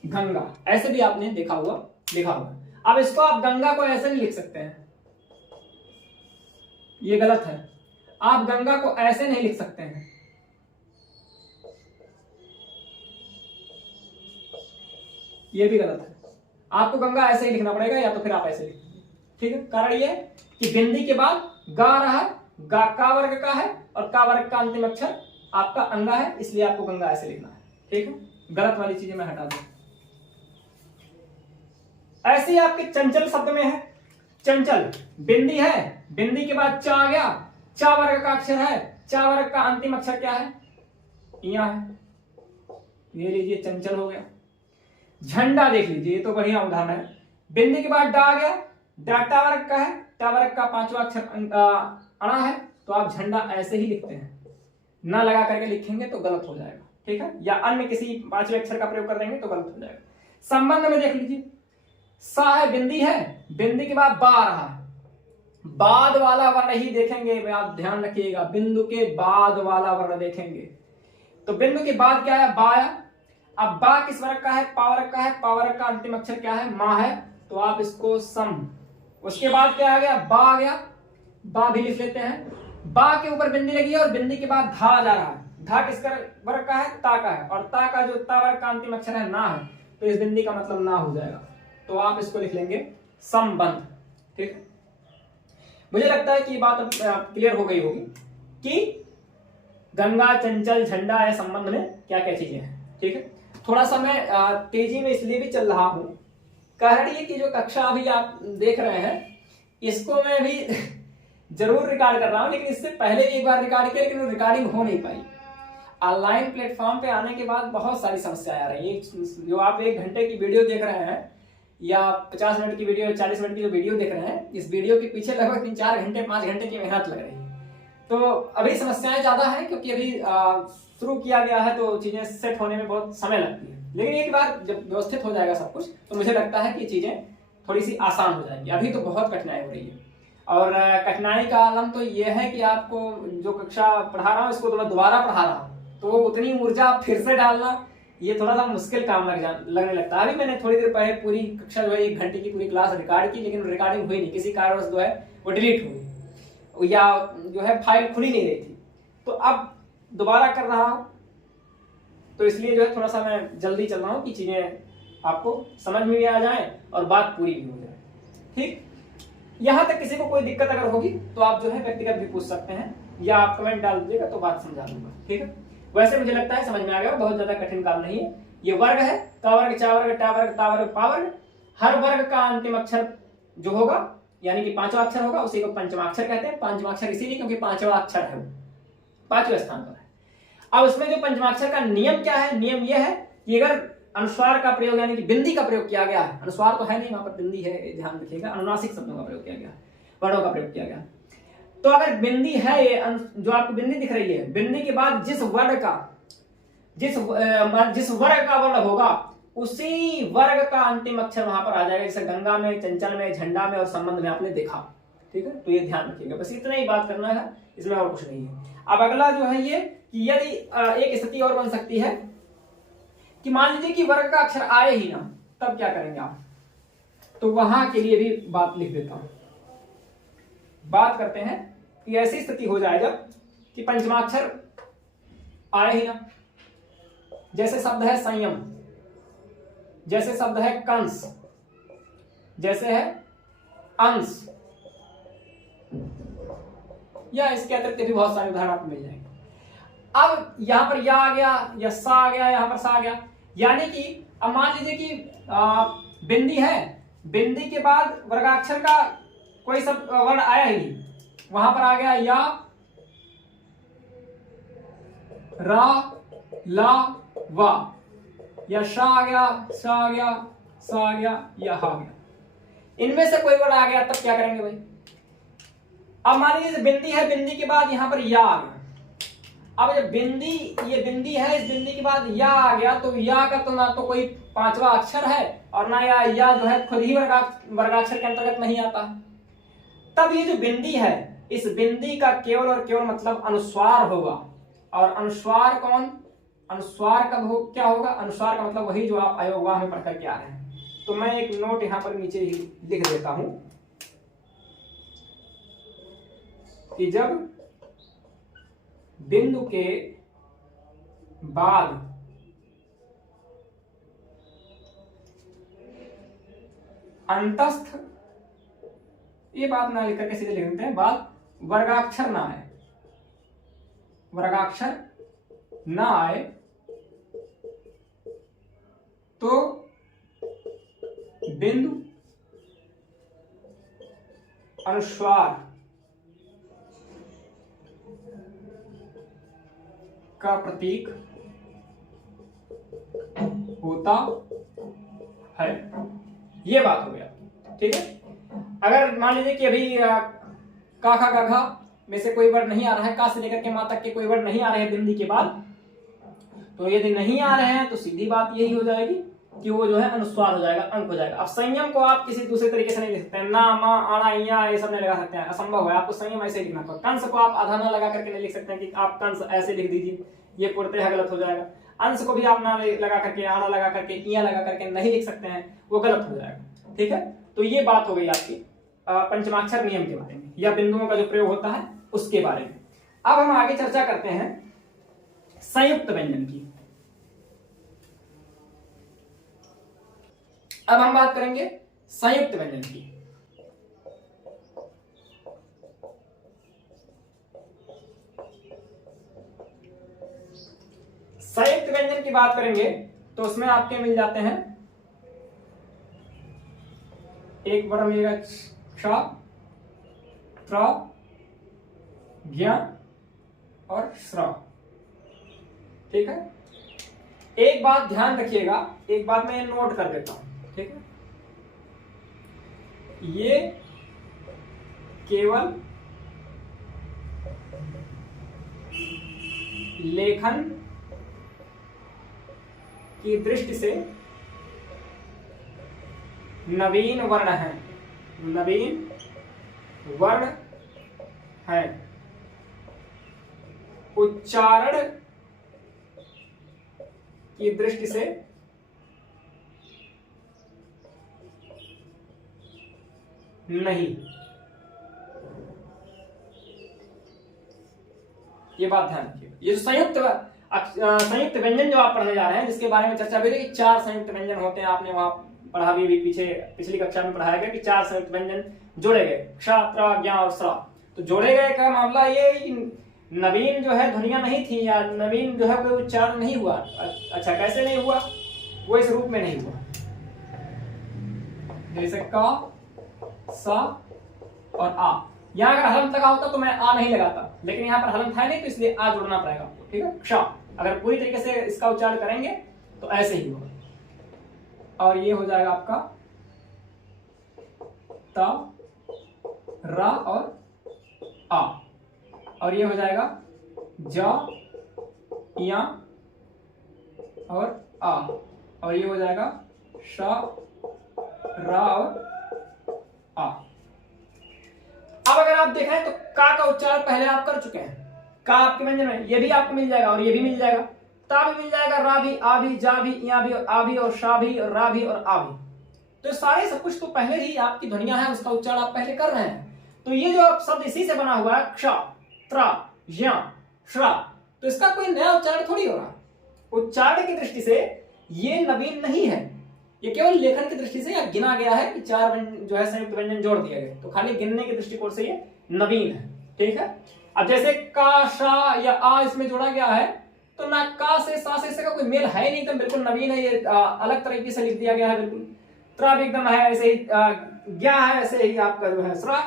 गंगा, ऐसे भी आपने लिखा होगा। अब इसको आप गंगा को ऐसे नहीं लिख सकते हैं, ये गलत है। आप गंगा को ऐसे नहीं लिख सकते हैं, ये भी गलत है। आपको गंगा ऐसे ही लिखना पड़ेगा, या तो फिर आप ऐसे लिखेंगे। ठीक है, कारण ये कि बिंदी के बाद गा रहा है, गा का वर्ग का है और का वर्ग का अंतिम अक्षर आपका अंगा है, इसलिए आपको गंगा ऐसे लिखना है। ठीक है, गलत वाली चीजें मैं हटा दूं। ऐसे ही आपके चंचल शब्द में है, चंचल बिंदी है, बिंदी के बाद चा आ गया, चा वर्ग का अक्षर है, चा वर्ग का अंतिम अक्षर क्या है, यहां है, ये लीजिए चंचल हो गया। झंडा देख लीजिए, ये तो बढ़िया उदाहरण है। बिंदी के बाद डा आ गया, डा टा वर्ग का है, टा वर्ग का पांचवा अक्षर अणा है, तो आप झंडा ऐसे ही लिखते हैं, ना लगा करके लिखेंगे तो गलत हो जाएगा। ठीक है, या अन्य किसी पांचवें अक्षर का प्रयोग कर देंगे तो गलत हो जाएगा। संबंध में देख लीजिए, सा है, बिंदी है, बिंदी के बाद बा आ रहा है, बाद वाला वर्ण ही देखेंगे, आप ध्यान रखिएगा, बिंदु के बाद वाला वर्ण देखेंगे। तो बिंदु के बाद क्या है, बा आया। अब बा किस वर्ग का है, पा वर्ग का है, पा वर्ग का अंतिम अक्षर क्या है, मा है, तो आप इसको सम। उसके बाद क्या आ गया, बा आ गया, बा भी लिख लेते हैं। बा के ऊपर बिंदी लगी है और बिंदी के बाद धा जा रहा है, धा किस वर्ग का है, ता का है, और ता का जो ता वर्ग का अंतिम अक्षर है ना है, तो इस बिंदी का मतलब ना हो जाएगा, तो आप इसको लिख लेंगे संबंध। ठीक है, मुझे लगता है कि ये बात अब क्लियर हो गई होगी कि गंगा, चंचल, झंडा या संबंध में क्या क्या चीजें हैं। ठीक है, थोड़ा सा मैं तेजी में इसलिए भी चल रहा हूं, कहरिए की जो कक्षा अभी आप देख रहे हैं इसको मैं भी जरूर रिकॉर्ड कर रहा हूं, लेकिन इससे पहले भी एक बार रिकॉर्ड किया, लेकिन वो रिकॉर्डिंग हो नहीं पाई। ऑनलाइन प्लेटफॉर्म पे आने के बाद बहुत सारी समस्याएं आ रही है। जो आप 1 घंटे की वीडियो देख रहे हैं या 50 मिनट की वीडियो, 40 मिनट की जो वीडियो देख रहे हैं, इस वीडियो के पीछे लगभग 3-4 घंटे 5 घंटे की मेहनत लग रही है। तो अभी समस्याएं ज्यादा है क्योंकि अभी शुरू किया गया है, तो चीजें सेट होने में बहुत समय लगती है। लेकिन एक बार जब व्यवस्थित हो जाएगा सब कुछ, तो मुझे लगता है कि चीजें थोड़ी सी आसान हो जाएंगी। अभी तो बहुत कठिनाई हो रही है, और कठिनाई का आलम तो यह है कि आपको जो कक्षा पढ़ा रहा हूँ इसको तो मैं दोबारा पढ़ा रहा हूँ, तो उतनी ऊर्जा फिर से डालना ये थोड़ा सा मुश्किल काम लगने लगता है। अभी मैंने थोड़ी देर पहले पूरी कक्षा जो है 1 घंटे की पूरी क्लास रिकॉर्ड की, लेकिन रिकॉर्डिंग हुई नहीं, किसी कारणवश जो है वो डिलीट हो गई, या जो है फाइल खुली नहीं रही थी। तो अब दोबारा कर रहा हूँ, तो इसलिए जो है थोड़ा सा मैं जल्दी चल रहा हूँ कि चीजें आपको समझ में भी आ जाए और बात पूरी भी हो जाए। ठीक, यहां तक किसी को कोई दिक्कत अगर होगी तो आप जो है व्यक्तिगत भी पूछ सकते हैं, या आप कमेंट डाल दीजिएगा तो बात समझा दूंगा। ठीक है, वैसे मुझे लगता है समझ में आ गया, बहुत ज्यादा कठिन काम नहीं है। ये वर्ग है, का वर्ग, चा वर्ग, टा वर्ग, ता वर्ग, पा वर्ग, हर वर्ग का अंतिम अक्षर जो होगा यानी कि 5वां अक्षर होगा उसी को पंचमाक्षर कहते हैं। पंचमाक्षर इसीलिए क्योंकि 5वां अक्षर है, 5वें स्थान पर है। अब उसमें जो पंचमाक्षर का नियम क्या है, नियम यह है कि अगर अनुस्वार का प्रयोग यानी कि बिंदी का प्रयोग किया गया है, अनुस्वार तो है नहीं वहां पर, बिंदी है, ध्यान रखिएगा, अनुनासिक शब्दों का प्रयोग किया गया, वर्णों का प्रयोग किया गया, तो अगर बिंदी है, ये जो आपको बिंदी दिख रही है, बिंदी के बाद जिस वर्ग का वर्ण होगा उसी वर्ग का अंतिम अक्षर वहां पर आ जाएगा, जैसे गंगा में, चंचल में, झंडा में और संबंध में आपने देखा। ठीक है, तो ये ध्यान रखिएगा, बस इतना ही बात करना है, इसमें और कुछ नहीं है। अब अगला जो है ये कि यदि एक स्थिति और बन सकती है कि मान लीजिए कि वर्ग का अक्षर आए ही ना, तब क्या करेंगे आप, तो वहां के लिए भी बात लिख देता हूं। बात करते हैं कि ऐसी स्थिति हो जाए जब कि पंचमाक्षर आए ही ना, जैसे शब्द है संयम, जैसे शब्द है कंस, जैसे है अंश, या इसके अतिरिक्त भी बहुत सारे उदाहरण आपको मिल जाएंगे। अब यहां पर या आ गया, या सा आ गया, यहां पर सा आ गया, यानी कि अब मान लीजिए कि बिंदी है, बिंदी के बाद वर्गाक्षर का कोई सब वर्ण आया ही नहीं, वहां पर आ गया या, रा, ला, वा, या शा आ गया, सा आ गया, सा आ गया, या हा आ गया। इनमें से कोई वर्ण आ गया तब क्या करेंगे भाई? अब मान लीजिए बिंदी है, बिंदी के बाद यहां पर या आ गया। अब जब बिंदी, ये बिंदी है, इस बिंदी के बाद या आ गया, तो या का तो ना तो कोई पांचवा अक्षर है और ना या जो है खुद ही वर्गाक्षर के अंतर्गत नहीं आता। तब ये जो बिंदी है, इस बिंदी का केवल और केवल मतलब अनुस्वार होगा। और अनुस्वार कौन? अनुस्वार कब हो, क्या होगा? अनुस्वार का मतलब वही जो आप अयोगवाह में पढ़ करके आ रहे हैं। तो मैं एक नोट यहां पर नीचे ही लिख देता हूं कि जब बिंदु के बाद अंतस्थ, ये बात ना लिख करके सीधे लिख देते हैं, बाद वर्गाक्षर ना आए, वर्गाक्षर ना आए तो बिंदु अनुस्वार का प्रतीक होता है। ये बात हो गया, ठीक है। अगर मान लीजिए कि अभी का खा गा घा में से कोई वर्ड नहीं आ रहा है, का से लेकर के मां तक के कोई वर्ड नहीं आ रहे हैं बिंदी के बाद, तो यदि नहीं आ रहे हैं तो सीधी बात यही हो जाएगी कि वो जो है अनुस्वार हो जाएगा, अंक हो जाएगा। अब संयम को आप किसी दूसरे तरीके से नहीं लिख सकते हैं, ना, मा, आना, या ये सब नहीं लगा सकते हैं, असंभव है। आपको संयम ऐसे ही लिखना होगा। कंस को आप आधा ना लगा करके नहीं लिख सकते हैं कि आप कंस ऐसे लिख दीजिए, ये पूर्णतः गलत हो जाएगा। अंश को भी आप ना लगा करके, आना लगा करके, इया लगा करके नहीं लिख सकते हैं, वो गलत हो जाएगा, ठीक है। तो ये बात हो गई आपकी पंचमाक्षर नियम के बारे में, या बिंदुओं का जो प्रयोग होता है उसके बारे में। अब हम आगे चर्चा करते हैं संयुक्त व्यंजन की। अब हम बात करेंगे संयुक्त व्यंजन की। संयुक्त व्यंजन की बात करेंगे तो उसमें आपके मिल जाते हैं, एक वर्ण मिलेगा क्ष, त्र, ज्ञ और श्र, ठीक है। एक बात ध्यान रखिएगा, एक बात मैं नोट कर देता हूं, ठीक है। ये केवल लेखन की दृष्टि से नवीन वर्ण है, नवीन वर्ण है। उच्चारण की दृष्टि से नहीं। ये बात ध्यान रखिए। ये जो संयुक्त व्यंजन जो आप पढ़ने जा रहे हैं, जिसके बारे में चर्चा भी रही, 4 संयुक्त व्यंजन होते हैं, आपने वहां पढ़ा भी पिछली कक्षा में पढ़ाया गया कि 4 संयुक्त व्यंजन जोड़े गए, क्ष, त्र, ज्ञ और श्र। तो जोड़े गए का मामला ये नवीन जो है ध्वनियां नहीं थी, या नवीन जो है कोई उच्चारण नहीं हुआ। अच्छा, कैसे नहीं हुआ? वो इस रूप में नहीं हुआ, जैसे क, स और आ। यहां अगर हलंत लगा होता तो मैं आ नहीं लगाता, लेकिन यहां पर हलंत है नहीं, तो इसलिए आ जोड़ना पड़ेगा आपको, ठीक है। क्ष, अगर पूरी तरीके से इसका उच्चारण करेंगे तो ऐसे ही होगा। और ये हो जाएगा आपका त, र और आ। और ये हो जाएगा ज, या और आ। और ये हो जाएगा श, र और आ। अब अगर आप देखें तो का उच्चारण पहले आप कर चुके हैं, का आपके व्यंजन में ये भी आपको मिल जाएगा और ये भी मिल जाएगा, ता भी मिल जाएगा, रा भी, आ भी, जा भी, या भी, आ भी और शा भी और रा भी और आ भी। तो सारे सब कुछ तो पहले ही आपकी ध्वनियां हैं, उसका उच्चारण आप पहले कर रहे हैं। तो ये जो शब्द इसी से बना हुआ है, क्ष, त्र, ज्ञ, श्र, तो इसका कोई नया उच्चारण थोड़ी हो रहा। उच्चारण की दृष्टि से ये नवीन नहीं है, ये केवल लेखन की दृष्टि से या गिना गया है कि 4 जो है संयुक्त व्यंजन जोड़ दिया गया, तो खाली गिनने के दृष्टिकोण से ये नवीन है। ठीक है, अब जैसे का, शा या आ इसमें जोड़ा गया है, तो ना का से सा से इसका कोई मेल है नहीं, एकदम बिल्कुल नवीन है ये, अलग तरीके से लिख दिया गया है बिल्कुल। त्रा भी एकदम है ऐसे ही, ज्ञा है ऐसे ही आपका जो है स्रा,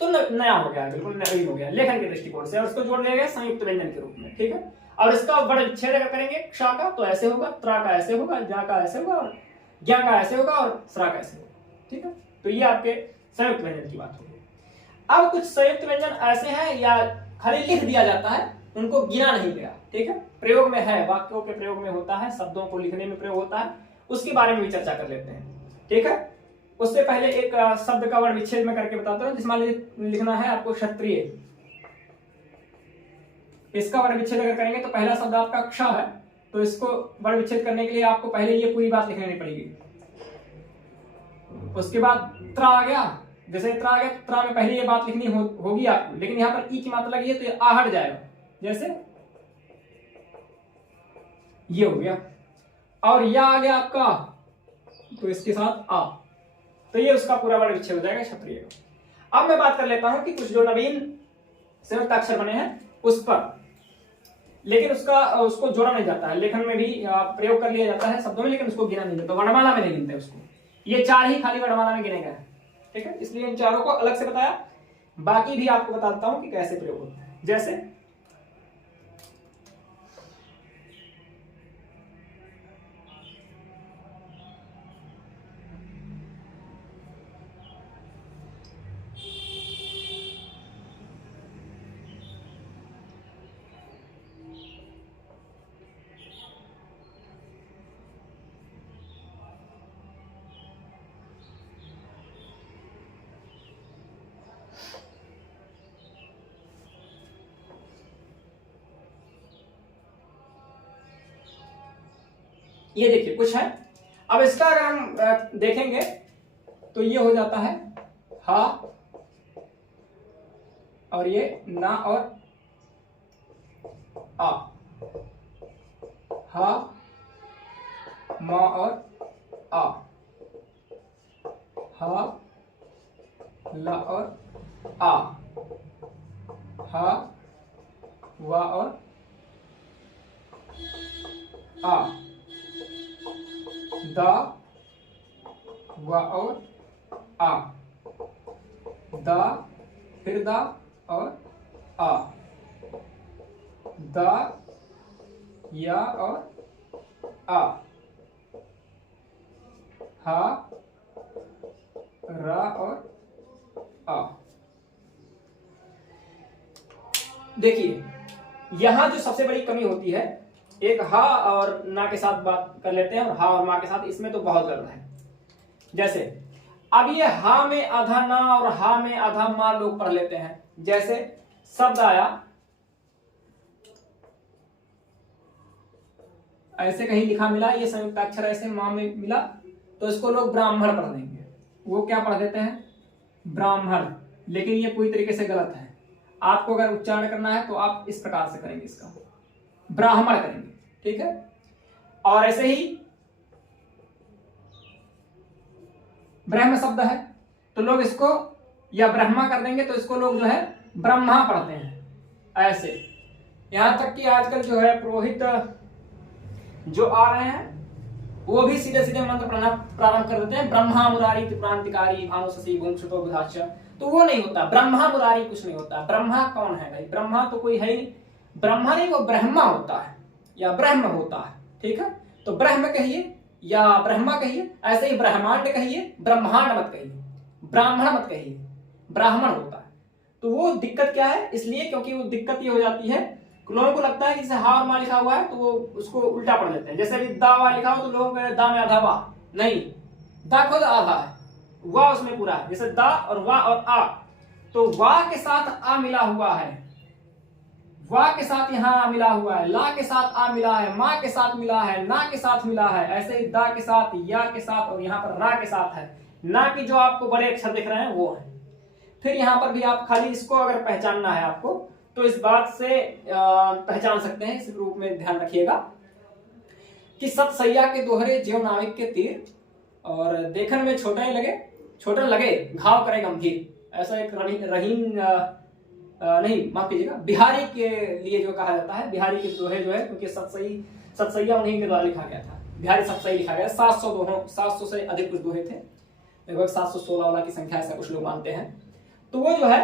तो नया हो गया, बिल्कुल नवीन हो गया लेखन के दृष्टिकोण से, और उसको जोड़ दिया गया संयुक्त व्यंजन के रूप में। ठीक है, और इसका वर्ण विच्छेद अगर करेंगे क्षा का तो ऐसे होगा, त्रा का ऐसे होगा, ज्ञा का ऐसे होगा, और ज्ञा का ऐसे होगा, और स्रा का ऐसे होगा। ठीक है, तो ये आपके संयुक्त व्यंजन की बात होगी। अब कुछ संयुक्त व्यंजन ऐसे हैं या खाली लिख दिया जाता है, उनको गिना नहीं गया। ठीक है, प्रयोग में है, वाक्यों के प्रयोग में होता है, शब्दों को लिखने में प्रयोग होता है, उसके बारे में भी चर्चा कर लेते हैं। ठीक है, उससे पहले एक शब्द का वर्ण विच्छेद में करके बताता हूं। जिसमें लिखना है आपको क्षत्रिय, इसका वर्ण विच्छेद अगर करेंगे तो पहला शब्द आपका क्ष है, तो इसको वर्ण विच्छेद करने के लिए आपको पहले ये पूरी बात लिखनी पड़ेगी। उसके बाद त्रा आ गया, जैसे त्रा आ गया, त्रा में पहले ये बात लिखनी होगी आपको, लेकिन यहाँ पर ई की मात्रा लगी है तो ये आ हट जाएगा, जैसे ये हो गया। और या आ गया आपका, तो इसके साथ आ, तो ये उसका पूरा वर्ण विच्छेद हो जाएगा क्षत्रिय का। अब मैं बात कर लेता हूं कि कुछ जो नवीन संयुक्त अक्षर बने हैं उस पर, लेकिन उसको जोड़ा नहीं जाता है, लेखन में भी प्रयोग कर लिया जाता है शब्दों में, लेकिन उसको गिना नहीं जाता, वर्णमाला में नहीं गिनते उसको। ये 4 ही खाली वर्णमाला में गिने गए हैं। ठीक है, इसलिए इन चारों को अलग से बताया, बाकी भी आपको बताता हूं कि कैसे प्रयोग होता है। जैसे ये देखिए कुछ है। अब इसका अगर हम देखेंगे तो ये हो जाता है हा, और ये ना और आ, हा, मा और आ, हा, ला और आ, हा, वा और आ, दा, वा और आ, दा, फिर दा और आ, दा, या और आ, हा, रा और आ। देखिए यहां जो सबसे बड़ी कमी होती है, एक हा और ना के साथ बात कर लेते हैं, और हा और मा के साथ, इसमें तो बहुत गलत है। जैसे अब ये हा में आधा ना और हा में आधा मा लोग पढ़ लेते हैं। जैसे शब्द आया ऐसे कहीं लिखा मिला, ये संयुक्त अक्षर ऐसे मां में मिला, तो इसको लोग ब्राह्मण पढ़ देंगे। वो क्या पढ़ देते हैं? ब्राह्मण। लेकिन ये पूरी तरीके से गलत है। आपको अगर उच्चारण करना है तो आप इस प्रकार से करेंगे, इसका ब्राह्मण करेंगे। ठीक है, और ऐसे ही ब्रह्म शब्द है तो लोग इसको या ब्रह्मा कर देंगे, तो इसको लोग जो है ब्रह्मा पढ़ते हैं ऐसे। यहां तक कि आजकल जो है पुरोहित जो आ रहे हैं वो भी सीधे सीधे मंत्र पढ़ना प्रारंभ कर देते हैं, ब्रह्मा मुरारी त्रिपुरांतिकारी भानु शशि भूमसुतो बुधाच्च। तो वो नहीं होता, ब्रह्मा मुरारी कुछ नहीं होता। ब्रह्मा कौन है भाई? ब्रह्मा तो कोई है ही नहीं, ब्रह्मा नहीं, वो ब्रह्मा होता है या ब्रह्म होता है। ठीक है, तो ब्रह्म कहिए या ब्रह्मा कहिए, ऐसे ही ब्रह्मांड कहिए, ब्रह्मांड मत कहिए, ब्राह्मण मत कहिए, ब्राह्मण होता है। तो वो दिक्कत क्या है? इसलिए क्योंकि वो दिक्कत ये हो जाती है, लोगों को लगता है कि जैसे हा और मा लिखा हुआ है तो वो उसको उल्टा पढ़ लेते हैं। जैसे अभी दा वा लिखा हो तो लोग दा में आधा वा, नहीं, दा खुद आधा है, वा उसमें पूरा है। जैसे दा और वा और आ, तो वा के साथ आ मिला हुआ है, वा के साथ यहाँ आ मिला हुआ है, ला के साथ आ मिला है, मा के साथ मिला है, ना के साथ मिला है, ऐसे ही दा के साथ, या के साथ, और यहाँ पर रा के साथ है। ना की जो आपको बड़े अक्षर दिख रहे हैं वो है। फिर यहाँ पर भी आप खाली इसको अगर पहचानना है आपको तो इस बात से पहचान सकते हैं, इस रूप में ध्यान रखिएगा कि सतसैया के दोहरे ज्यों नाविक के तीर, और देखने में छोटा लगे घाव करे गंभीर। ऐसा एक रहीम नहीं, माफ कीजिएगा, बिहारी के लिए जो कहा जाता है, बिहारी के दोहे जो है, क्योंकि सतसैया उन्हीं के द्वारा लिखा गया था, बिहारी सतसई लिखा गया। 700 से अधिक कुछ दोहे थे, लगभग 716 वाला की संख्या ऐसा कुछ लोग मानते हैं। तो वो जो है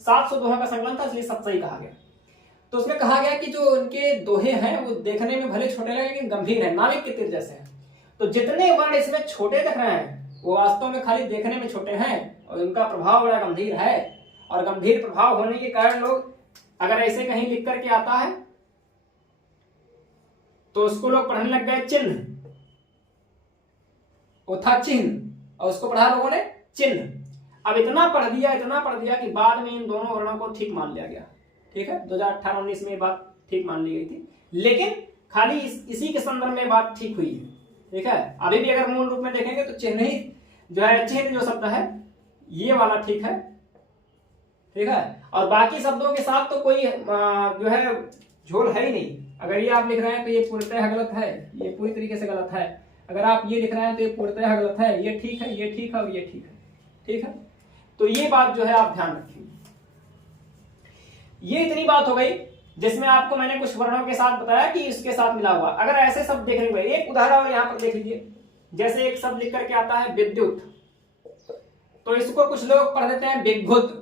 700 दोहा का संकलन था, इसलिए सतसई कहा गया। तो उसमें कहा गया कि जो उनके दोहे हैं वो देखने में भले छोटे लगे लेकिन गंभीर है, नाविक के तीर जैसे हैं। तो जितने वर्ण इसमें छोटे दिख रहे हैं वो वास्तव में खाली देखने में छोटे हैं, और उनका प्रभाव बड़ा गंभीर है। और गंभीर प्रभाव होने के कारण लोग अगर ऐसे कहीं लिख करके आता है तो उसको लोग पढ़ने लग गए चिन्ह, वो था चिन्ह और उसको पढ़ा लोगों ने चिन्ह। अब इतना पढ़ दिया कि बाद में इन दोनों वर्णों को ठीक मान लिया गया। ठीक है, 2018-19 में ये बात ठीक मान ली गई थी, लेकिन खाली इसी के संदर्भ में बात ठीक हुई है। ठीक है, अभी भी अगर मूल रूप में देखेंगे तो चिन्ह ही जो है, चिन्ह जो शब्द है ये वाला ठीक है। ठीक है, और बाकी शब्दों के साथ तो कोई जो है झोल है ही नहीं। अगर ये आप लिख रहे हैं तो ये पूर्णतः गलत है, ये पूरी तरीके से गलत है। अगर आप ये लिख रहे हैं तो ये पूर्णतः गलत है, ये ठीक है, ये ठीक है और ये ठीक है। ठीक है, तो ये बात जो है आप ध्यान रखिए। ये इतनी बात हो गई जिसमें आपको मैंने कुछ वर्णों के साथ बताया कि इसके साथ मिला हुआ। अगर ऐसे शब्द देखने को, एक उदाहरण यहां पर देख लीजिए, जैसे एक शब्द लिख करके आता है विद्युत, तो इसको कुछ लोग पढ़ देते हैं विद्युत।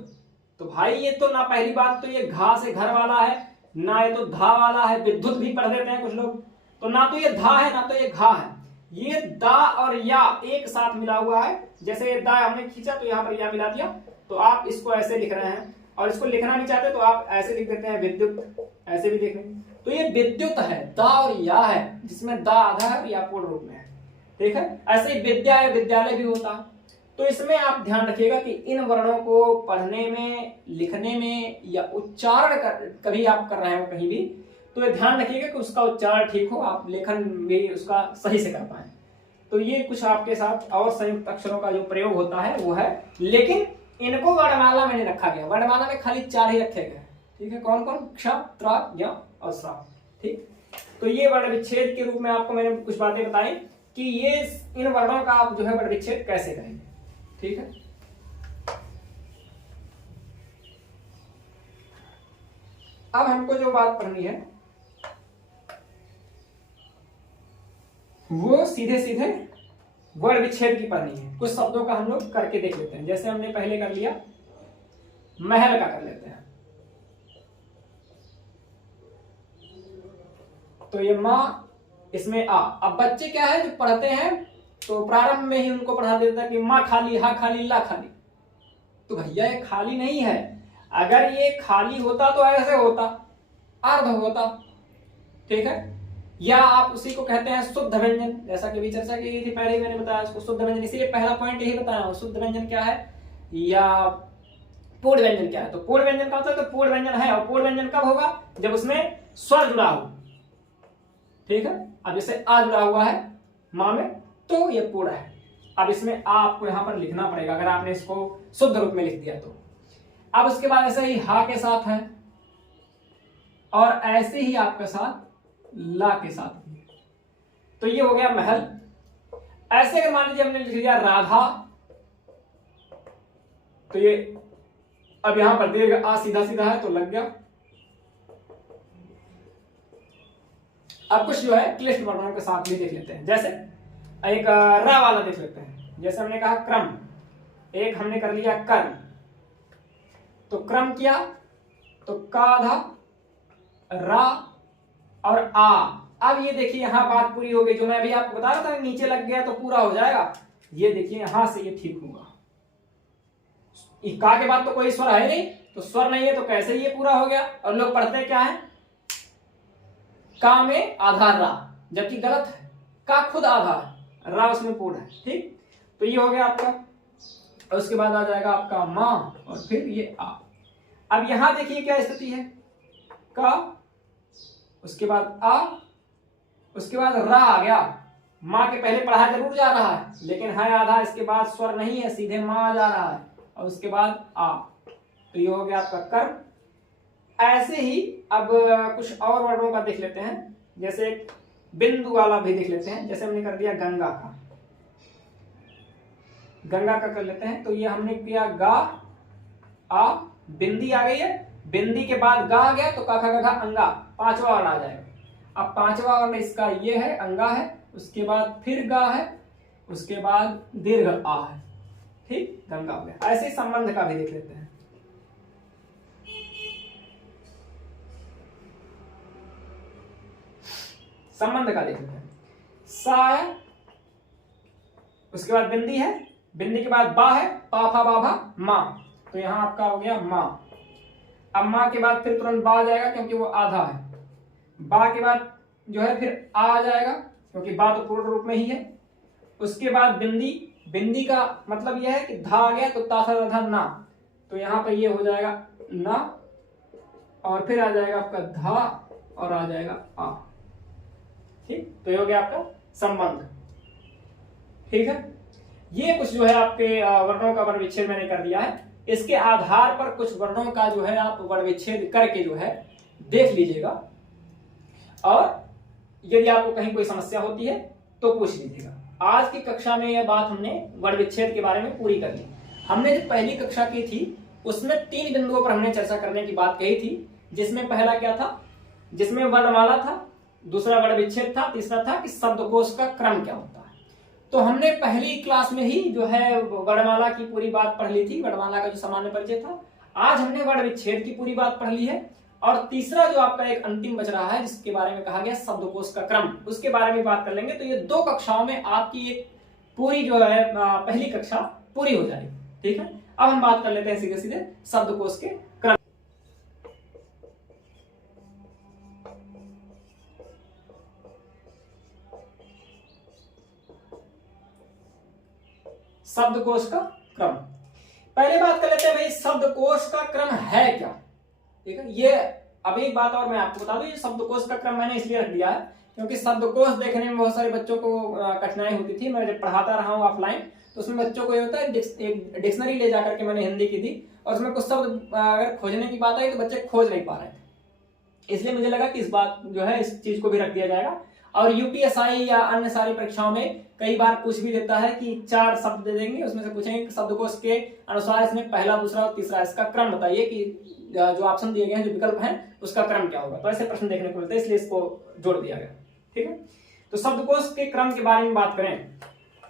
तो भाई ये तो ना, पहली बात तो ये घा से घर वाला है, ना ये तो धा वाला है, विद्युत भी पढ़ देते हैं कुछ लोग। तो ना तो ये धा है ना तो ये घा है, ये दा और या एक साथ मिला हुआ है। जैसे ये दा हमने खींचा तो यहाँ पर या मिला दिया, तो आप इसको ऐसे लिख रहे हैं, और इसको लिखना नहीं चाहते तो आप ऐसे लिख देते हैं विद्युत, ऐसे भी देख लें। तो ये विद्युत है, दा और या है, जिसमें दा आधा है या पूर्ण रूप में है। ठीक है, ऐसे ही विद्या या विद्यालय भी होता है। तो इसमें आप ध्यान रखिएगा कि इन वर्णों को पढ़ने में, लिखने में या उच्चारण कभी आप कर रहे हो कहीं भी, तो ये ध्यान रखिएगा कि उसका उच्चारण ठीक हो, आप लेखन भी उसका सही से कर पाए। तो ये कुछ आपके साथ और संयुक्त अक्षरों का जो प्रयोग होता है वो है, लेकिन इनको वर्णमाला में नहीं रखा गया। वर्णमाला में खाली 4 ही रखे गए। ठीक है, कौन कौन? क्ष, त्र, ज्ञ और स्र। ठीक, तो ये वर्ण विच्छेद के रूप में आपको मैंने कुछ बातें बताई कि ये इन वर्णों का आप जो है वर्ण विच्छेद कैसे करेंगे। ठीक है, अब हमको जो बात पढ़नी है वो सीधे वर्ण विच्छेद की पढ़नी है। कुछ शब्दों का हम लोग करके देख लेते हैं। जैसे हमने पहले कर लिया, महल का कर लेते हैं। तो ये माँ, इसमें आ। अब बच्चे क्या है जो पढ़ते हैं तो प्रारंभ में ही उनको पढ़ा देता है कि माँ खाली, हा खाली, ला खाली। तो भैया ये खाली नहीं है। अगर ये खाली होता तो ऐसे होता, अर्ध होता। ठीक है, या आप उसी को कहते हैं शुद्ध व्यंजन, जैसा कि भी चर्चा की गई थी पहले ही मैंने बताया उसको शुद्ध व्यंजन। इसीलिए पहला पॉइंट यही बताया, शुद्ध व्यंजन क्या है या पूर्ण व्यंजन क्या है। तो पूर्ण व्यंजन का मतलब तो पूर्ण व्यंजन है, और पूर्ण व्यंजन कब होगा? जब उसमें स्वर जुड़ा हो। ठीक है, अब जैसे आ जुड़ा हुआ है मां में तो ये पूर्ण है। अब इसमें आ आपको यहां पर लिखना पड़ेगा अगर आपने इसको शुद्ध रूप में लिख दिया तो। अब उसके बाद ऐसे ही हा के साथ है, और ऐसे ही आपके साथ ला के साथ। तो ये हो गया महल। ऐसे अगर मान लीजिए हमने लिख दिया राधा, तो ये अब यहां पर दीर्घ आ सीधा सीधा है तो लग गया। अब कुछ जो है क्लिष्ट वर्णों के साथ भी देख लेते हैं। जैसे एक रा वाला देख लेते हैं। जैसे हमने कहा क्रम, एक हमने कर लिया कर्म। तो क्रम किया तो का आधा, रा और आ। अब ये देखिए यहां बात पूरी हो गई। जो मैं अभी आपको बता रहा था नीचे लग गया तो पूरा हो जाएगा। ये देखिए यहां से ये ठीक होगा। का के बाद तो कोई स्वर है नहीं, तो स्वर नहीं है तो कैसे ये पूरा हो गया। और लोग पढ़ते क्या है, का में आधा रा, जबकि गलत है। का खुद आधा है, रा उसमें पूर्ण है। ठीक, तो ये हो गया आपका। और उसके बाद आ जाएगा आपका मां, और फिर ये आ। अब यहां देखिए क्या स्थिति है, का, उसके बाद आ, उसके बाद रा आ गया। मां के पहले पढ़ा जरूर जा रहा है लेकिन है आधा, इसके बाद स्वर नहीं है, सीधे मां जा रहा है, और उसके बाद आ। तो ये हो गया आपका कर्म। ऐसे ही अब कुछ और वर्णों का देख लेते हैं। जैसे बिंदु वाला भी देख लेते हैं। जैसे हमने कर दिया गंगा का कर लेते हैं। तो ये हमने किया गा आ, बिंदी आ गई है, बिंदी के बाद गा आ गया तो का खा गा अंगा, पांचवा वर्ण आ जाएगा। अब पांचवा वर्ण इसका ये है, अंगा है, उसके बाद फिर गा है, उसके बाद दीर्घ आ है। ठीक, गंगा हो गया। ऐसे संबंध का भी देख लेते हैं। संबंध का देख लेते हैं। सा है, उसके बाद बिंदी है, बिंदी के बाद बा है, पा फा बा भा मा, तो यहां आपका हो गया मां। अब मां के बाद फिर तुरंत बा आ जाएगा क्योंकि वो आधा है। बा के बाद जो है फिर आ जाएगा क्योंकि बा तो पूर्ण रूप में ही है। उसके बाद बिंदी, बिंदी का मतलब यह है कि धा आ गया तो ता था धा ना, तो यहां पर ये हो जाएगा ना, और फिर आ जाएगा आपका धा और आ जाएगा आ। ठीक, तो ये हो गया आपका संबंध। ठीक है, ये कुछ जो है आपके वर्णों का वर्ण विच्छेद मैंने कर दिया है। इसके आधार पर कुछ वर्णों का जो है आप वर्ण विच्छेद करके जो है देख लीजिएगा, और यदि आपको कहीं कोई समस्या होती है तो पूछ लीजिएगा। आज की कक्षा में यह बात हमने वर्ण विच्छेद के बारे में पूरी कर ली। हमने जो पहली कक्षा की थी उसमें 3 बिंदुओं पर हमने चर्चा करने की बात कही थी, जिसमें पहला क्या था, जिसमें वर्णमाला था, दूसरा वर्ण विच्छेद था, तीसरा था कि शब्दकोश का क्रम क्या होता है। तो हमने पहली क्लास में ही जो है वर्णमाला की पूरी बात पढ़ ली थी, वर्णमाला का जो सामान्य परिचय था। आज हमने वर्ण विच्छेद की पूरी बात पढ़ ली है, और तीसरा जो आपका एक अंतिम बच रहा है जिसके बारे में कहा गया शब्दकोश का क्रम, उसके बारे में बात कर लेंगे। तो ये 2 कक्षाओं में आपकी एक पूरी जो है पहली कक्षा पूरी हो जाएगी। ठीक है, अब हम बात कर लेते हैं सीधे सीधे शब्दकोश के क्रम। शब्दकोश का क्रम, पहले बात कर लेते हैं भाई शब्दकोश का क्रम है क्या। ठीक है, ये अब एक बात और मैं आपको बता दूं, ये शब्दकोश का क्रम मैंने इसलिए रख दिया है क्योंकि शब्दकोश देखने में बहुत सारे बच्चों को कठिनाई होती थी। मैं जब पढ़ाता रहा हूँ ऑफलाइन तो उसमें बच्चों को ये होता है एक डिक्शनरी ले जाकर के मैंने हिंदी की थी, और उसमें कुछ शब्द अगर खोजने की बात आई तो बच्चे खोज नहीं पा रहे थे। इसलिए मुझे लगा कि इस बात जो है इस चीज को भी रख दिया जाएगा। और यूपीएसआई या अन्य सारी परीक्षाओं में कई बार पूछ भी देता है कि 4 शब्द दे देंगे, उसमें से पूछेंगे शब्दकोश के अनुसार इसमें पहला, दूसरा और तीसरा इसका क्रम बताइए कि जो ऑप्शन दिए गए हैं, जो विकल्प हैं, उसका क्रम क्या होगा। तो ऐसे प्रश्न देखने को मिलते हैं, इसलिए इसको जोड़ दिया गया। ठीक है, तो शब्दकोश के क्रम के बारे में बात करें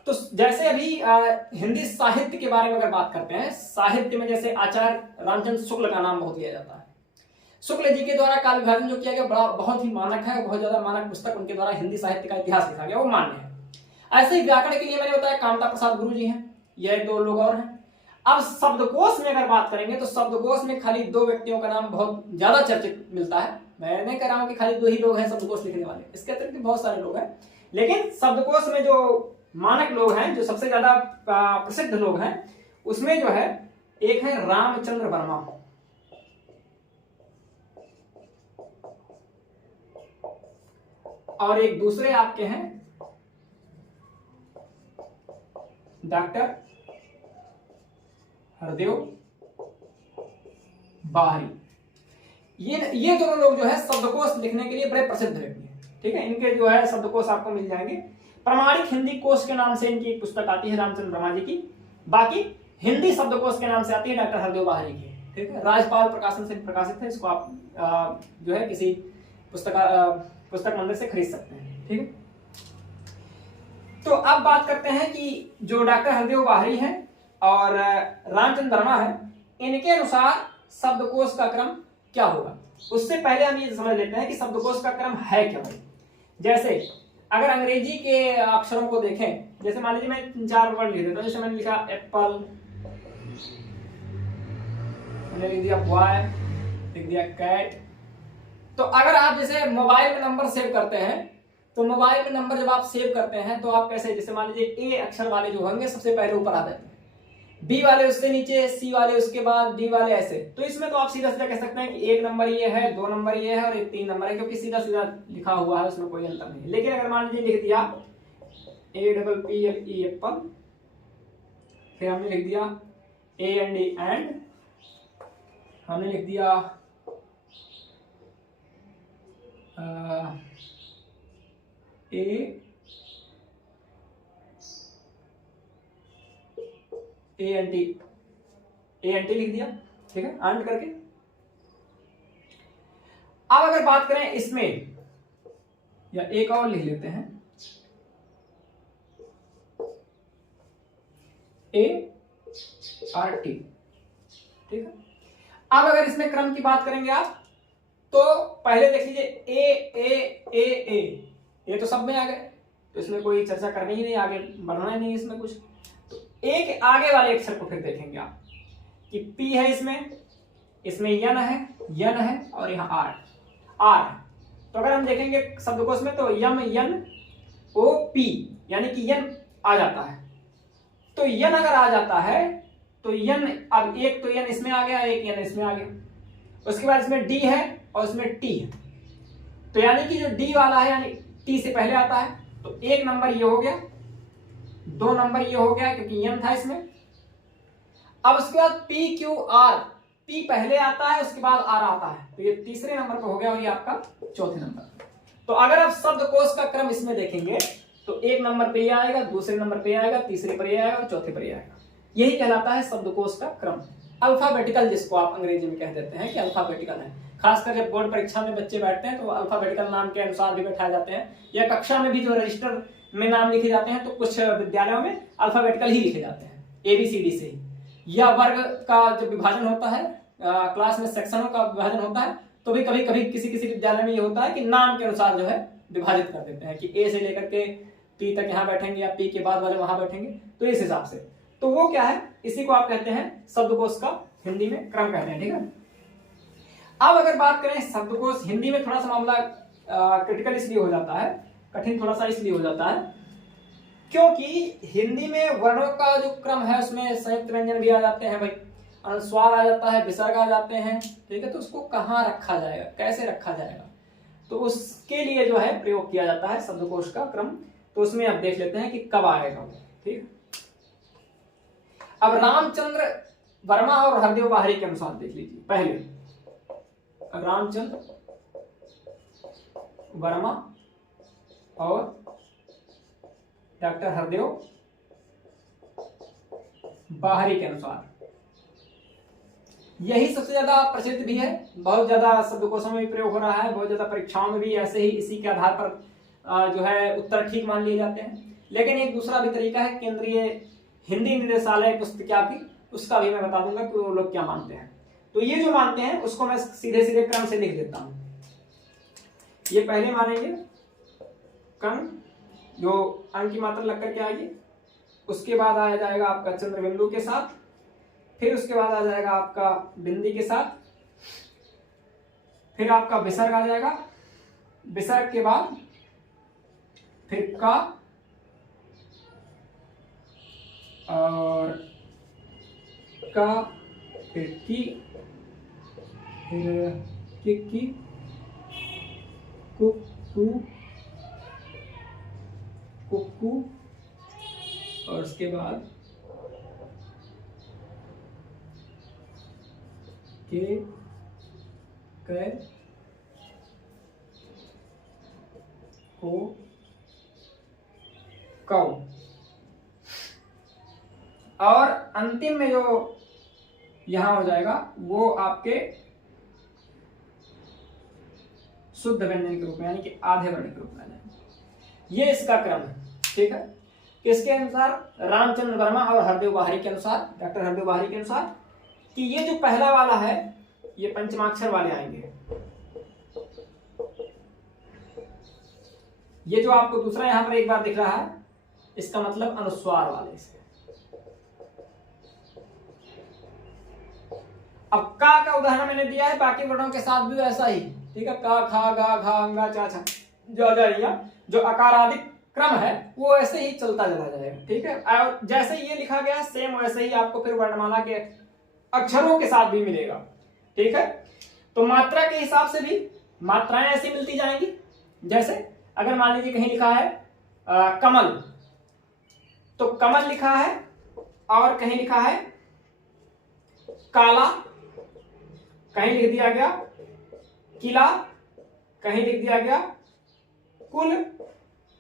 तो जैसे अभी हिंदी साहित्य के बारे में अगर बात करते हैं, साहित्य में जैसे आचार्य रामचंद्र शुक्ल का नाम बहुत लिया जाता है। शुक्ल जी के द्वारा काल विभाजन जो किया गया बहुत ही मानक है, बहुत ज्यादा मानक पुस्तक उनके द्वारा हिंदी साहित्य का इतिहास लिखा गया, वो मान्य है। ऐसे ही व्याकरण के लिए मैंने बताया कामता प्रसाद गुरु जी हैं, यह 2 लोग और हैं। अब शब्दकोश में अगर बात करेंगे तो शब्दकोश में खाली 2 व्यक्तियों का नाम बहुत ज्यादा चर्चित मिलता है। मैं नहीं कह रहा हूं कि खाली 2 ही लोग हैं शब्दकोश लिखने वाले, इसके अतिरिक्त बहुत सारे लोग हैं, लेकिन शब्दकोश में जो मानक लोग हैं, जो सबसे ज्यादा प्रसिद्ध लोग हैं, उसमें जो है एक है रामचंद्र वर्मा, और एक दूसरे आपके हैं डॉक्टर हरदेव बाहरी। ये दोनों लोग जो है शब्दकोश लिखने के लिए बड़े प्रसिद्ध व्यक्ति हैं। ठीक है, इनके जो है शब्दकोश आपको मिल जाएंगे। प्रामाणिक हिंदी कोश के नाम से इनकी एक पुस्तक आती है रामचंद्र वर्मा जी की, बाकी हिंदी शब्दकोश के नाम से आती है डॉक्टर हरदेव बाहरी की। ठीक है, राजपाल प्रकाशन से प्रकाशित है, इसको आप जो है किसी पुस्तक मंदिर से खरीद सकते हैं। ठीक है, तो अब बात करते हैं कि जो डॉक्टर हरदेव बाहरी हैं और रामचंद्र वर्मा है, इनके अनुसार शब्दकोश का क्रम क्या होगा। उससे पहले हम ये समझ लेते हैं कि शब्दकोश का क्रम है क्या भाई। जैसे अगर अंग्रेजी के अक्षरों को देखें, जैसे मान लीजिए मैं 3-4 वर्ड लिख देता हूं, जैसे मैंने लिखा एप्पल, मैंने लिख दिया बॉय, लिख दिया कैट। तो अगर आप जैसे मोबाइल में नंबर सेव करते हैं, तो मोबाइल में नंबर जब आप सेव करते हैं तो आप कैसे, जैसे मान लीजिए ए अक्षर वाले जो होंगे सबसे पहले ऊपर आ जाते हैं, बी वाले उससे नीचे, सी वाले उसके बाद, डी वाले ऐसे। तो इसमें तो आप सीधा सीधा कह सकते हैं कि 1 नंबर ये है, 2 नंबर ये है और 3 नंबर है, क्योंकि सीधा सीधा लिखा हुआ है, उसमें कोई अंतर नहीं है। लेकिन अगर मान लीजिए लिख दिया APPLE एप्पल, फिर हमने लिख दिया AND एंड, हमने लिख दिया ANT लिख दिया, ठीक है, ANT करके। अब अगर बात करें इसमें, या एक और लिख लेते हैं, ART, ठीक है। अब अगर इसमें क्रम की बात करेंगे आप, तो पहले देख लीजिए ए ये तो सब में आ गए, तो इसमें कोई चर्चा करनी ही नहीं, आगे बढ़ना ही नहीं इसमें कुछ। तो ए के आगे वाले अक्षर को फिर देखेंगे आप कि पी है, इसमें यन है और यहाँ आर है। तो अगर हम देखेंगे शब्दकोश में तो यम यन ओ पी, यानी कि यन आ जाता है। तो यन अगर आ जाता है तो यन, अब एक तो यन इसमें आ गया, एक यन इसमें आ गया। उसके बाद इसमें डी है और इसमें टी है, तो यानी कि जो डी वाला है यानी टी से पहले आता है, तो एक नंबर ये हो गया, 2 नंबर ये हो गया क्योंकि यन था इसमें। अब उसके बाद पी क्यू आर, पी पहले आता है उसके बाद आर आता है, तो ये तीसरे नंबर पर हो गया और ये आपका चौथे नंबर। तो अगर आप शब्दकोश का क्रम इसमें देखेंगे तो एक नंबर पे ये आएगा, दूसरे नंबर पे आएगा, तीसरे पर ये आएगा और चौथे पर ये आएगा। यही कहलाता है शब्दकोश का क्रम, अल्फाबेटिकल, जिसको आप अंग्रेजी में कह देते हैं कि अल्फाबेटिकल है। खासकर जब बोर्ड परीक्षा में बच्चे बैठते हैं तो अल्फाबेटिकल नाम के अनुसार भी बैठाए जाते हैं, या कक्षा में भी जो रजिस्टर में नाम लिखे जाते हैं तो कुछ विद्यालयों में अल्फाबेटिकल ही लिखे जाते हैं, ABCD से। या वर्ग का जो विभाजन होता है, क्लास में सेक्शनों का विभाजन होता है, तो भी कभी कभी किसी किसी विद्यालय में ये होता है कि नाम के अनुसार जो है विभाजित कर देते हैं कि A से लेकर के P तक यहाँ बैठेंगे या P के बाद वाले वहां बैठेंगे, तो इस हिसाब से। तो वो क्या है, इसी को आप कहते हैं शब्दकोश का हिंदी में क्रम कहते हैं, ठीक है। अब अगर बात करें शब्दकोश, हिंदी में थोड़ा सा मामला क्रिटिकल इसलिए हो जाता है, कठिन थोड़ा सा इसलिए हो जाता है क्योंकि हिंदी में वर्णों का जो क्रम है उसमें संयुक्त व्यंजन भी आ जाते हैं भाई, अनुस्वार आ जाता है, विसर्ग आ जाते हैं, ठीक है। तो उसको कहाँ रखा जाएगा, कैसे रखा जाएगा, तो उसके लिए जो है प्रयोग किया जाता है शब्दकोश का क्रम। तो उसमें आप देख लेते हैं कि कब आएगा, ठीक। अब रामचंद्र वर्मा और हरदेव बाहरी के अनुसार देख लीजिए। पहले रामचंद्र वर्मा और डॉक्टर हरदेव बाहरी के अनुसार, यही सबसे ज्यादा प्रसिद्ध भी है, बहुत ज्यादा शब्दकोशों में भी प्रयोग हो रहा है, बहुत ज्यादा परीक्षाओं में भी ऐसे ही इसी के आधार पर जो है उत्तर ठीक मान लिए जाते हैं। लेकिन एक दूसरा भी तरीका है केंद्रीय हिंदी निदेशालय पुस्तकालय, उसका भी मैं बता दूंगा कि वो लोग क्या मानते हैं। तो ये जो मानते हैं उसको मैं सीधे सीधे क्रम से लिख देता हूं। ये पहले मानेंगे कण, जो अंक की मात्रा लग करके आएगी, उसके बाद आ जाएगा आपका चंद्र बिंदु के साथ, फिर उसके बाद आ जाएगा आपका बिंदी के साथ, फिर आपका विसर्ग आ जाएगा, विसर्ग के बाद फिर का और का, फिर की, फिर की, कुकू, कुकू, और उसके बाद के, कै, को, कौ, और अंतिम में जो यहां हो जाएगा वो आपके शुद्ध व्यंजन के रूप में, यानी कि आधे वर्ण के रूप में आ जाएगा। ये इसका क्रम है, ठीक है। किसके अनुसार, रामचंद्र वर्मा और हरदेव बाहरी के अनुसार, डॉक्टर हरदेव बाहरी के अनुसार, कि ये जो पहला वाला है ये पंचमाक्षर वाले आएंगे। ये जो आपको दूसरा यहां पर एक बार दिख रहा है, इसका मतलब अनुस्वार वाले इसके। अब का उदाहरण मैंने दिया है, बाकी वर्णों के साथ भी वैसा ही, ठीक है। का, खा, गा, घा, अंगा, चा, छा, जो अकारादिक क्रम है वो ऐसे ही चलता चला जाएगा, ठीक है। और जैसे ये लिखा गया सेम वैसे ही आपको फिर वर्णमाला के अक्षरों के साथ भी मिलेगा, ठीक है। तो मात्रा के हिसाब से भी मात्राएं ऐसी मिलती जाएंगी। जैसे अगर मान लीजिए कहीं लिखा है कमल, तो कमल लिखा है, और कहीं लिखा है काला, कहीं लिख दिया गया किला, कहीं लिख दिया गया कुल,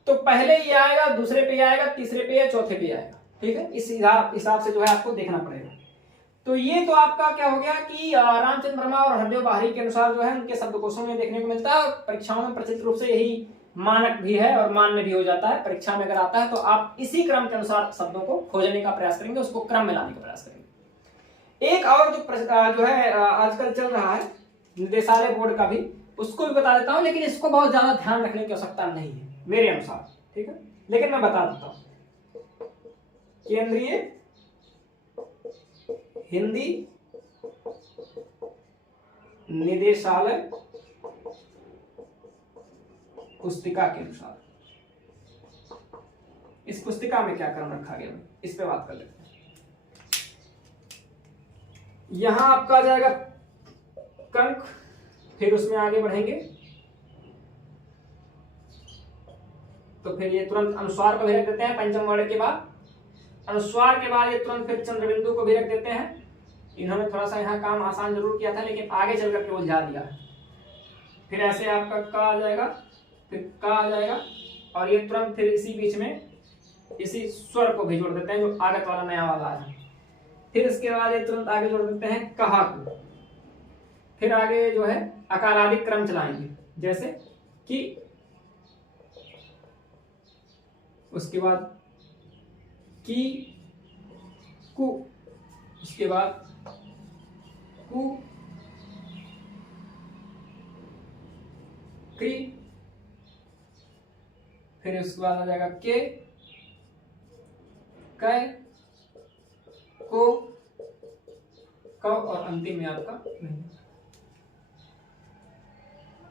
तो पहले ये आएगा, दूसरे पे आएगा, तीसरे पे या चौथे पे आएगा। ठीक है, इस हिसाब से जो है आपको देखना पड़ेगा। तो ये तो आपका क्या हो गया कि रामचंद्र वर्मा और हरदेव बाहरी के अनुसार जो है उनके शब्दकोशों में देखने को मिलता है। परीक्षाओं में प्रचलित रूप से यही मानक भी है और मान्य भी हो जाता है। परीक्षा में अगर आता है तो आप इसी क्रम के अनुसार शब्दों को खोजने का प्रयास करेंगे, उसको क्रम में लाने का प्रयास करेंगे। एक और जो है आजकल चल रहा है निदेशालय बोर्ड का भी, उसको भी बता देता हूं, लेकिन इसको बहुत ज्यादा ध्यान रखने की आवश्यकता नहीं है मेरे अनुसार। ठीक है, लेकिन मैं बता देता हूं। केंद्रीय हिंदी निदेशालय पुस्तिका के अनुसार इस पुस्तिका में क्या क्रम रखा गया, इस पे बात कर लेते हैं। यहां आपका आ जाएगा कंक, फिर उसमें आगे बढ़ेंगे तो फिर ये तुरंत अनुस्वार को भी रख देते हैं पंचम वर्ण के बाद। अनुस्वार के बाद ये तुरंत फिर चंद्रबिंदु को भी रख देते हैं। इन्होंने थोड़ा सा यहाँ काम आसान जरूर किया था, लेकिन आगे चल करके उलझा दिया है। फिर ऐसे आपका का आ जाएगा, फिर का आ जाएगा, और ये तुरंत फिर इसी बीच में इसी स्वर को भी जोड़ देते हैं जो आगत वाला नया वाला है। फिर इसके बाद ये तुरंत आगे जोड़ देते हैं कहा को। फिर आगे जो है अकारादिक क्रम चलाएंगे, जैसे कि, उसके बाद की, कु, उसके बाद कु, क्री, फिर उसके बाद आ जाएगा के, कै, को, कव, और अंतिम में आपका नहीं।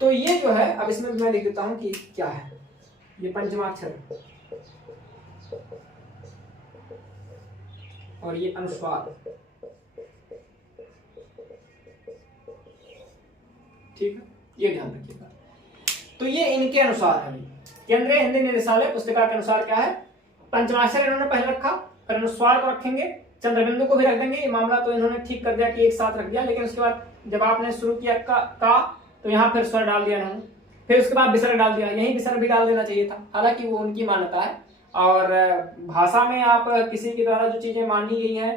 तो ये जो है, अब इसमें मैं लिख देता हूं कि क्या है। ये पंचमाक्षर और ये अनुस्वार। ठीक है, ये ध्यान रखिएगा। तो ये इनके अनुसार है। केंद्रीय हिंदी निदेशालय पुस्तिका के अनुसार क्या है, पंचमाक्षर इन्होंने पहले रखा, फिर अनुस्वार को रखेंगे, चंद्रबिंदु को भी रख देंगे। ये मामला तो इन्होंने ठीक कर दिया कि एक साथ रख दिया, लेकिन उसके बाद जब आपने शुरू किया का तो यहाँ फिर स्वर डाल दिया इन्होंने, फिर उसके बाद विसर्ग डाल दिया। यही विसर्ग भी डाल देना चाहिए था, हालांकि वो उनकी मान्यता है। और भाषा में आप किसी के द्वारा जो चीजें मानी गई है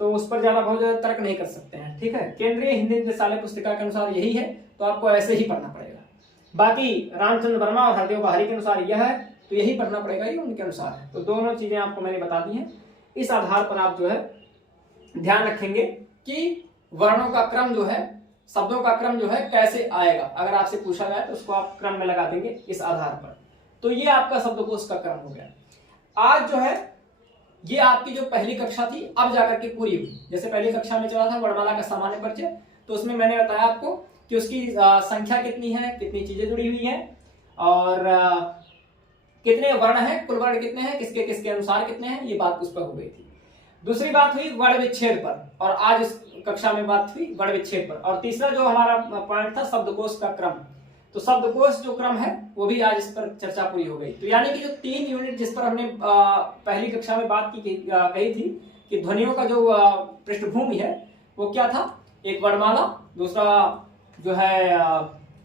तो उस पर ज्यादा बहुत ज्यादा तर्क नहीं कर सकते हैं। ठीक है, केंद्रीय हिंदी निदेशालय पुस्तिका के अनुसार यही है, तो आपको ऐसे ही पढ़ना पड़ेगा। बाकी रामचंद्र वर्मा और हरदेव बाहरी के अनुसार यह है, तो यही पढ़ना पड़ेगा, ये उनके अनुसार है। तो दोनों चीजें आपको मैंने बता दी हैं। इस आधार पर आप जो है ध्यान रखेंगे कि वर्णों का क्रम जो है, शब्दों का क्रम जो है कैसे आएगा। अगर आपसे पूछा जाए तो उसको आप क्रम में लगा देंगे इस आधार पर। तो ये आपका शब्दकोश का क्रम हो गया। आज जो है ये आपकी जो पहली कक्षा थी अब जाकर के पूरी हुई। जैसे पहली कक्षा में चला था वर्णमाला का सामान्य परिचय, तो उसमें मैंने बताया आपको कि उसकी संख्या कितनी है, कितनी चीजें जुड़ी हुई हैं, और कितने वर्ण हैं, कुल वर्ण कितने हैं, किसके किसके अनुसार कितने हैं, ये बात उस पर हो गई थी। दूसरी बात हुई वर्ण विच्छेद पर, और आज इस कक्षा में बात हुई वर्ण विच्छेद पर। और तीसरा जो हमारा पॉइंट था शब्दकोश का क्रम, तो शब्दकोश जो क्रम है वो भी आज इस पर चर्चा पूरी हो गई। तो यानी कि जो 3 यूनिट जिस पर हमने पहली कक्षा में बात कही थी कि ध्वनियों का जो पृष्ठभूमि है वो क्या था, एक वर्णमाला, दूसरा जो है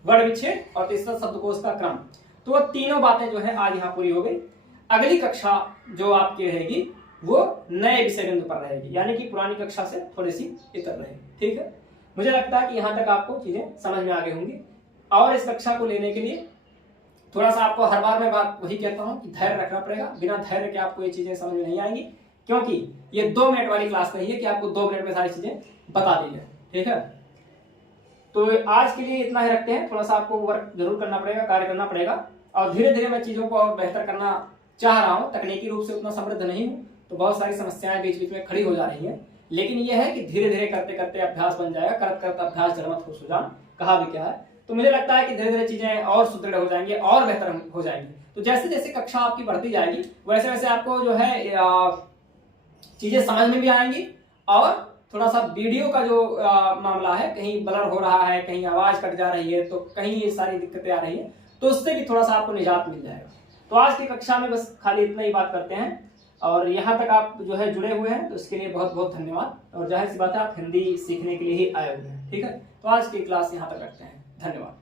वर्ण विच्छेद, और तीसरा शब्दकोश का क्रम। तो वो तीनों बातें जो है आज यहाँ पूरी हो गई। अगली कक्षा जो आपकी रहेगी वो नए विषय बिंदु पर रहेगी, यानी कि पुरानी कक्षा से थोड़ी सी इतर रहेगी। ठीक है, मुझे लगता है कि यहाँ तक आपको चीजें समझ में आ गई होंगी। और इस कक्षा को लेने के लिए थोड़ा सा आपको हर बार मैं बात वही कहता हूँ कि धैर्य रखना पड़ेगा। बिना धैर्य के आपको ये चीजें समझ में नहीं आएंगी, क्योंकि ये 2 मिनट वाली क्लास नहीं है कि आपको 2 मिनट में सारी चीजें बता दी जाए। ठीक है, तो आज के लिए इतना ही रखते हैं। थोड़ा सा आपको वर्क जरूर करना पड़ेगा, कार्य करना पड़ेगा, और धीरे धीरे मैं चीजों को और बेहतर करना चाह रहा हूँ। तकनीकी रूप से उतना समृद्ध नहीं हूँ, तो बहुत सारी समस्याएं बीच बीच में खड़ी हो जा रही हैं, लेकिन यह है कि धीरे धीरे करते करते अभ्यास बन जाएगा। करते करते अभ्यास जन्मत हो सुजान, कहा भी क्या है। तो मुझे लगता है कि धीरे धीरे चीजें और सुदृढ़ हो जाएंगी और बेहतर हो जाएंगी। तो जैसे जैसे कक्षा आपकी बढ़ती जाएगी वैसे वैसे आपको जो है चीजें समझ में भी आएंगी, और थोड़ा सा वीडियो का जो मामला है, कहीं ब्लर हो रहा है, कहीं आवाज कट जा रही है, तो कहीं ये सारी दिक्कतें आ रही है, तो उससे भी थोड़ा सा आपको निजात मिल जाएगा। तो आज की कक्षा में बस खाली इतना ही बात करते हैं, और यहाँ तक आप जो है जुड़े हुए हैं तो इसके लिए बहुत बहुत धन्यवाद। और जाहिर सी बात है आप हिंदी सीखने के लिए ही आए हुए हैं। ठीक है, तो आज की क्लास यहाँ तक रखते हैं। धन्यवाद।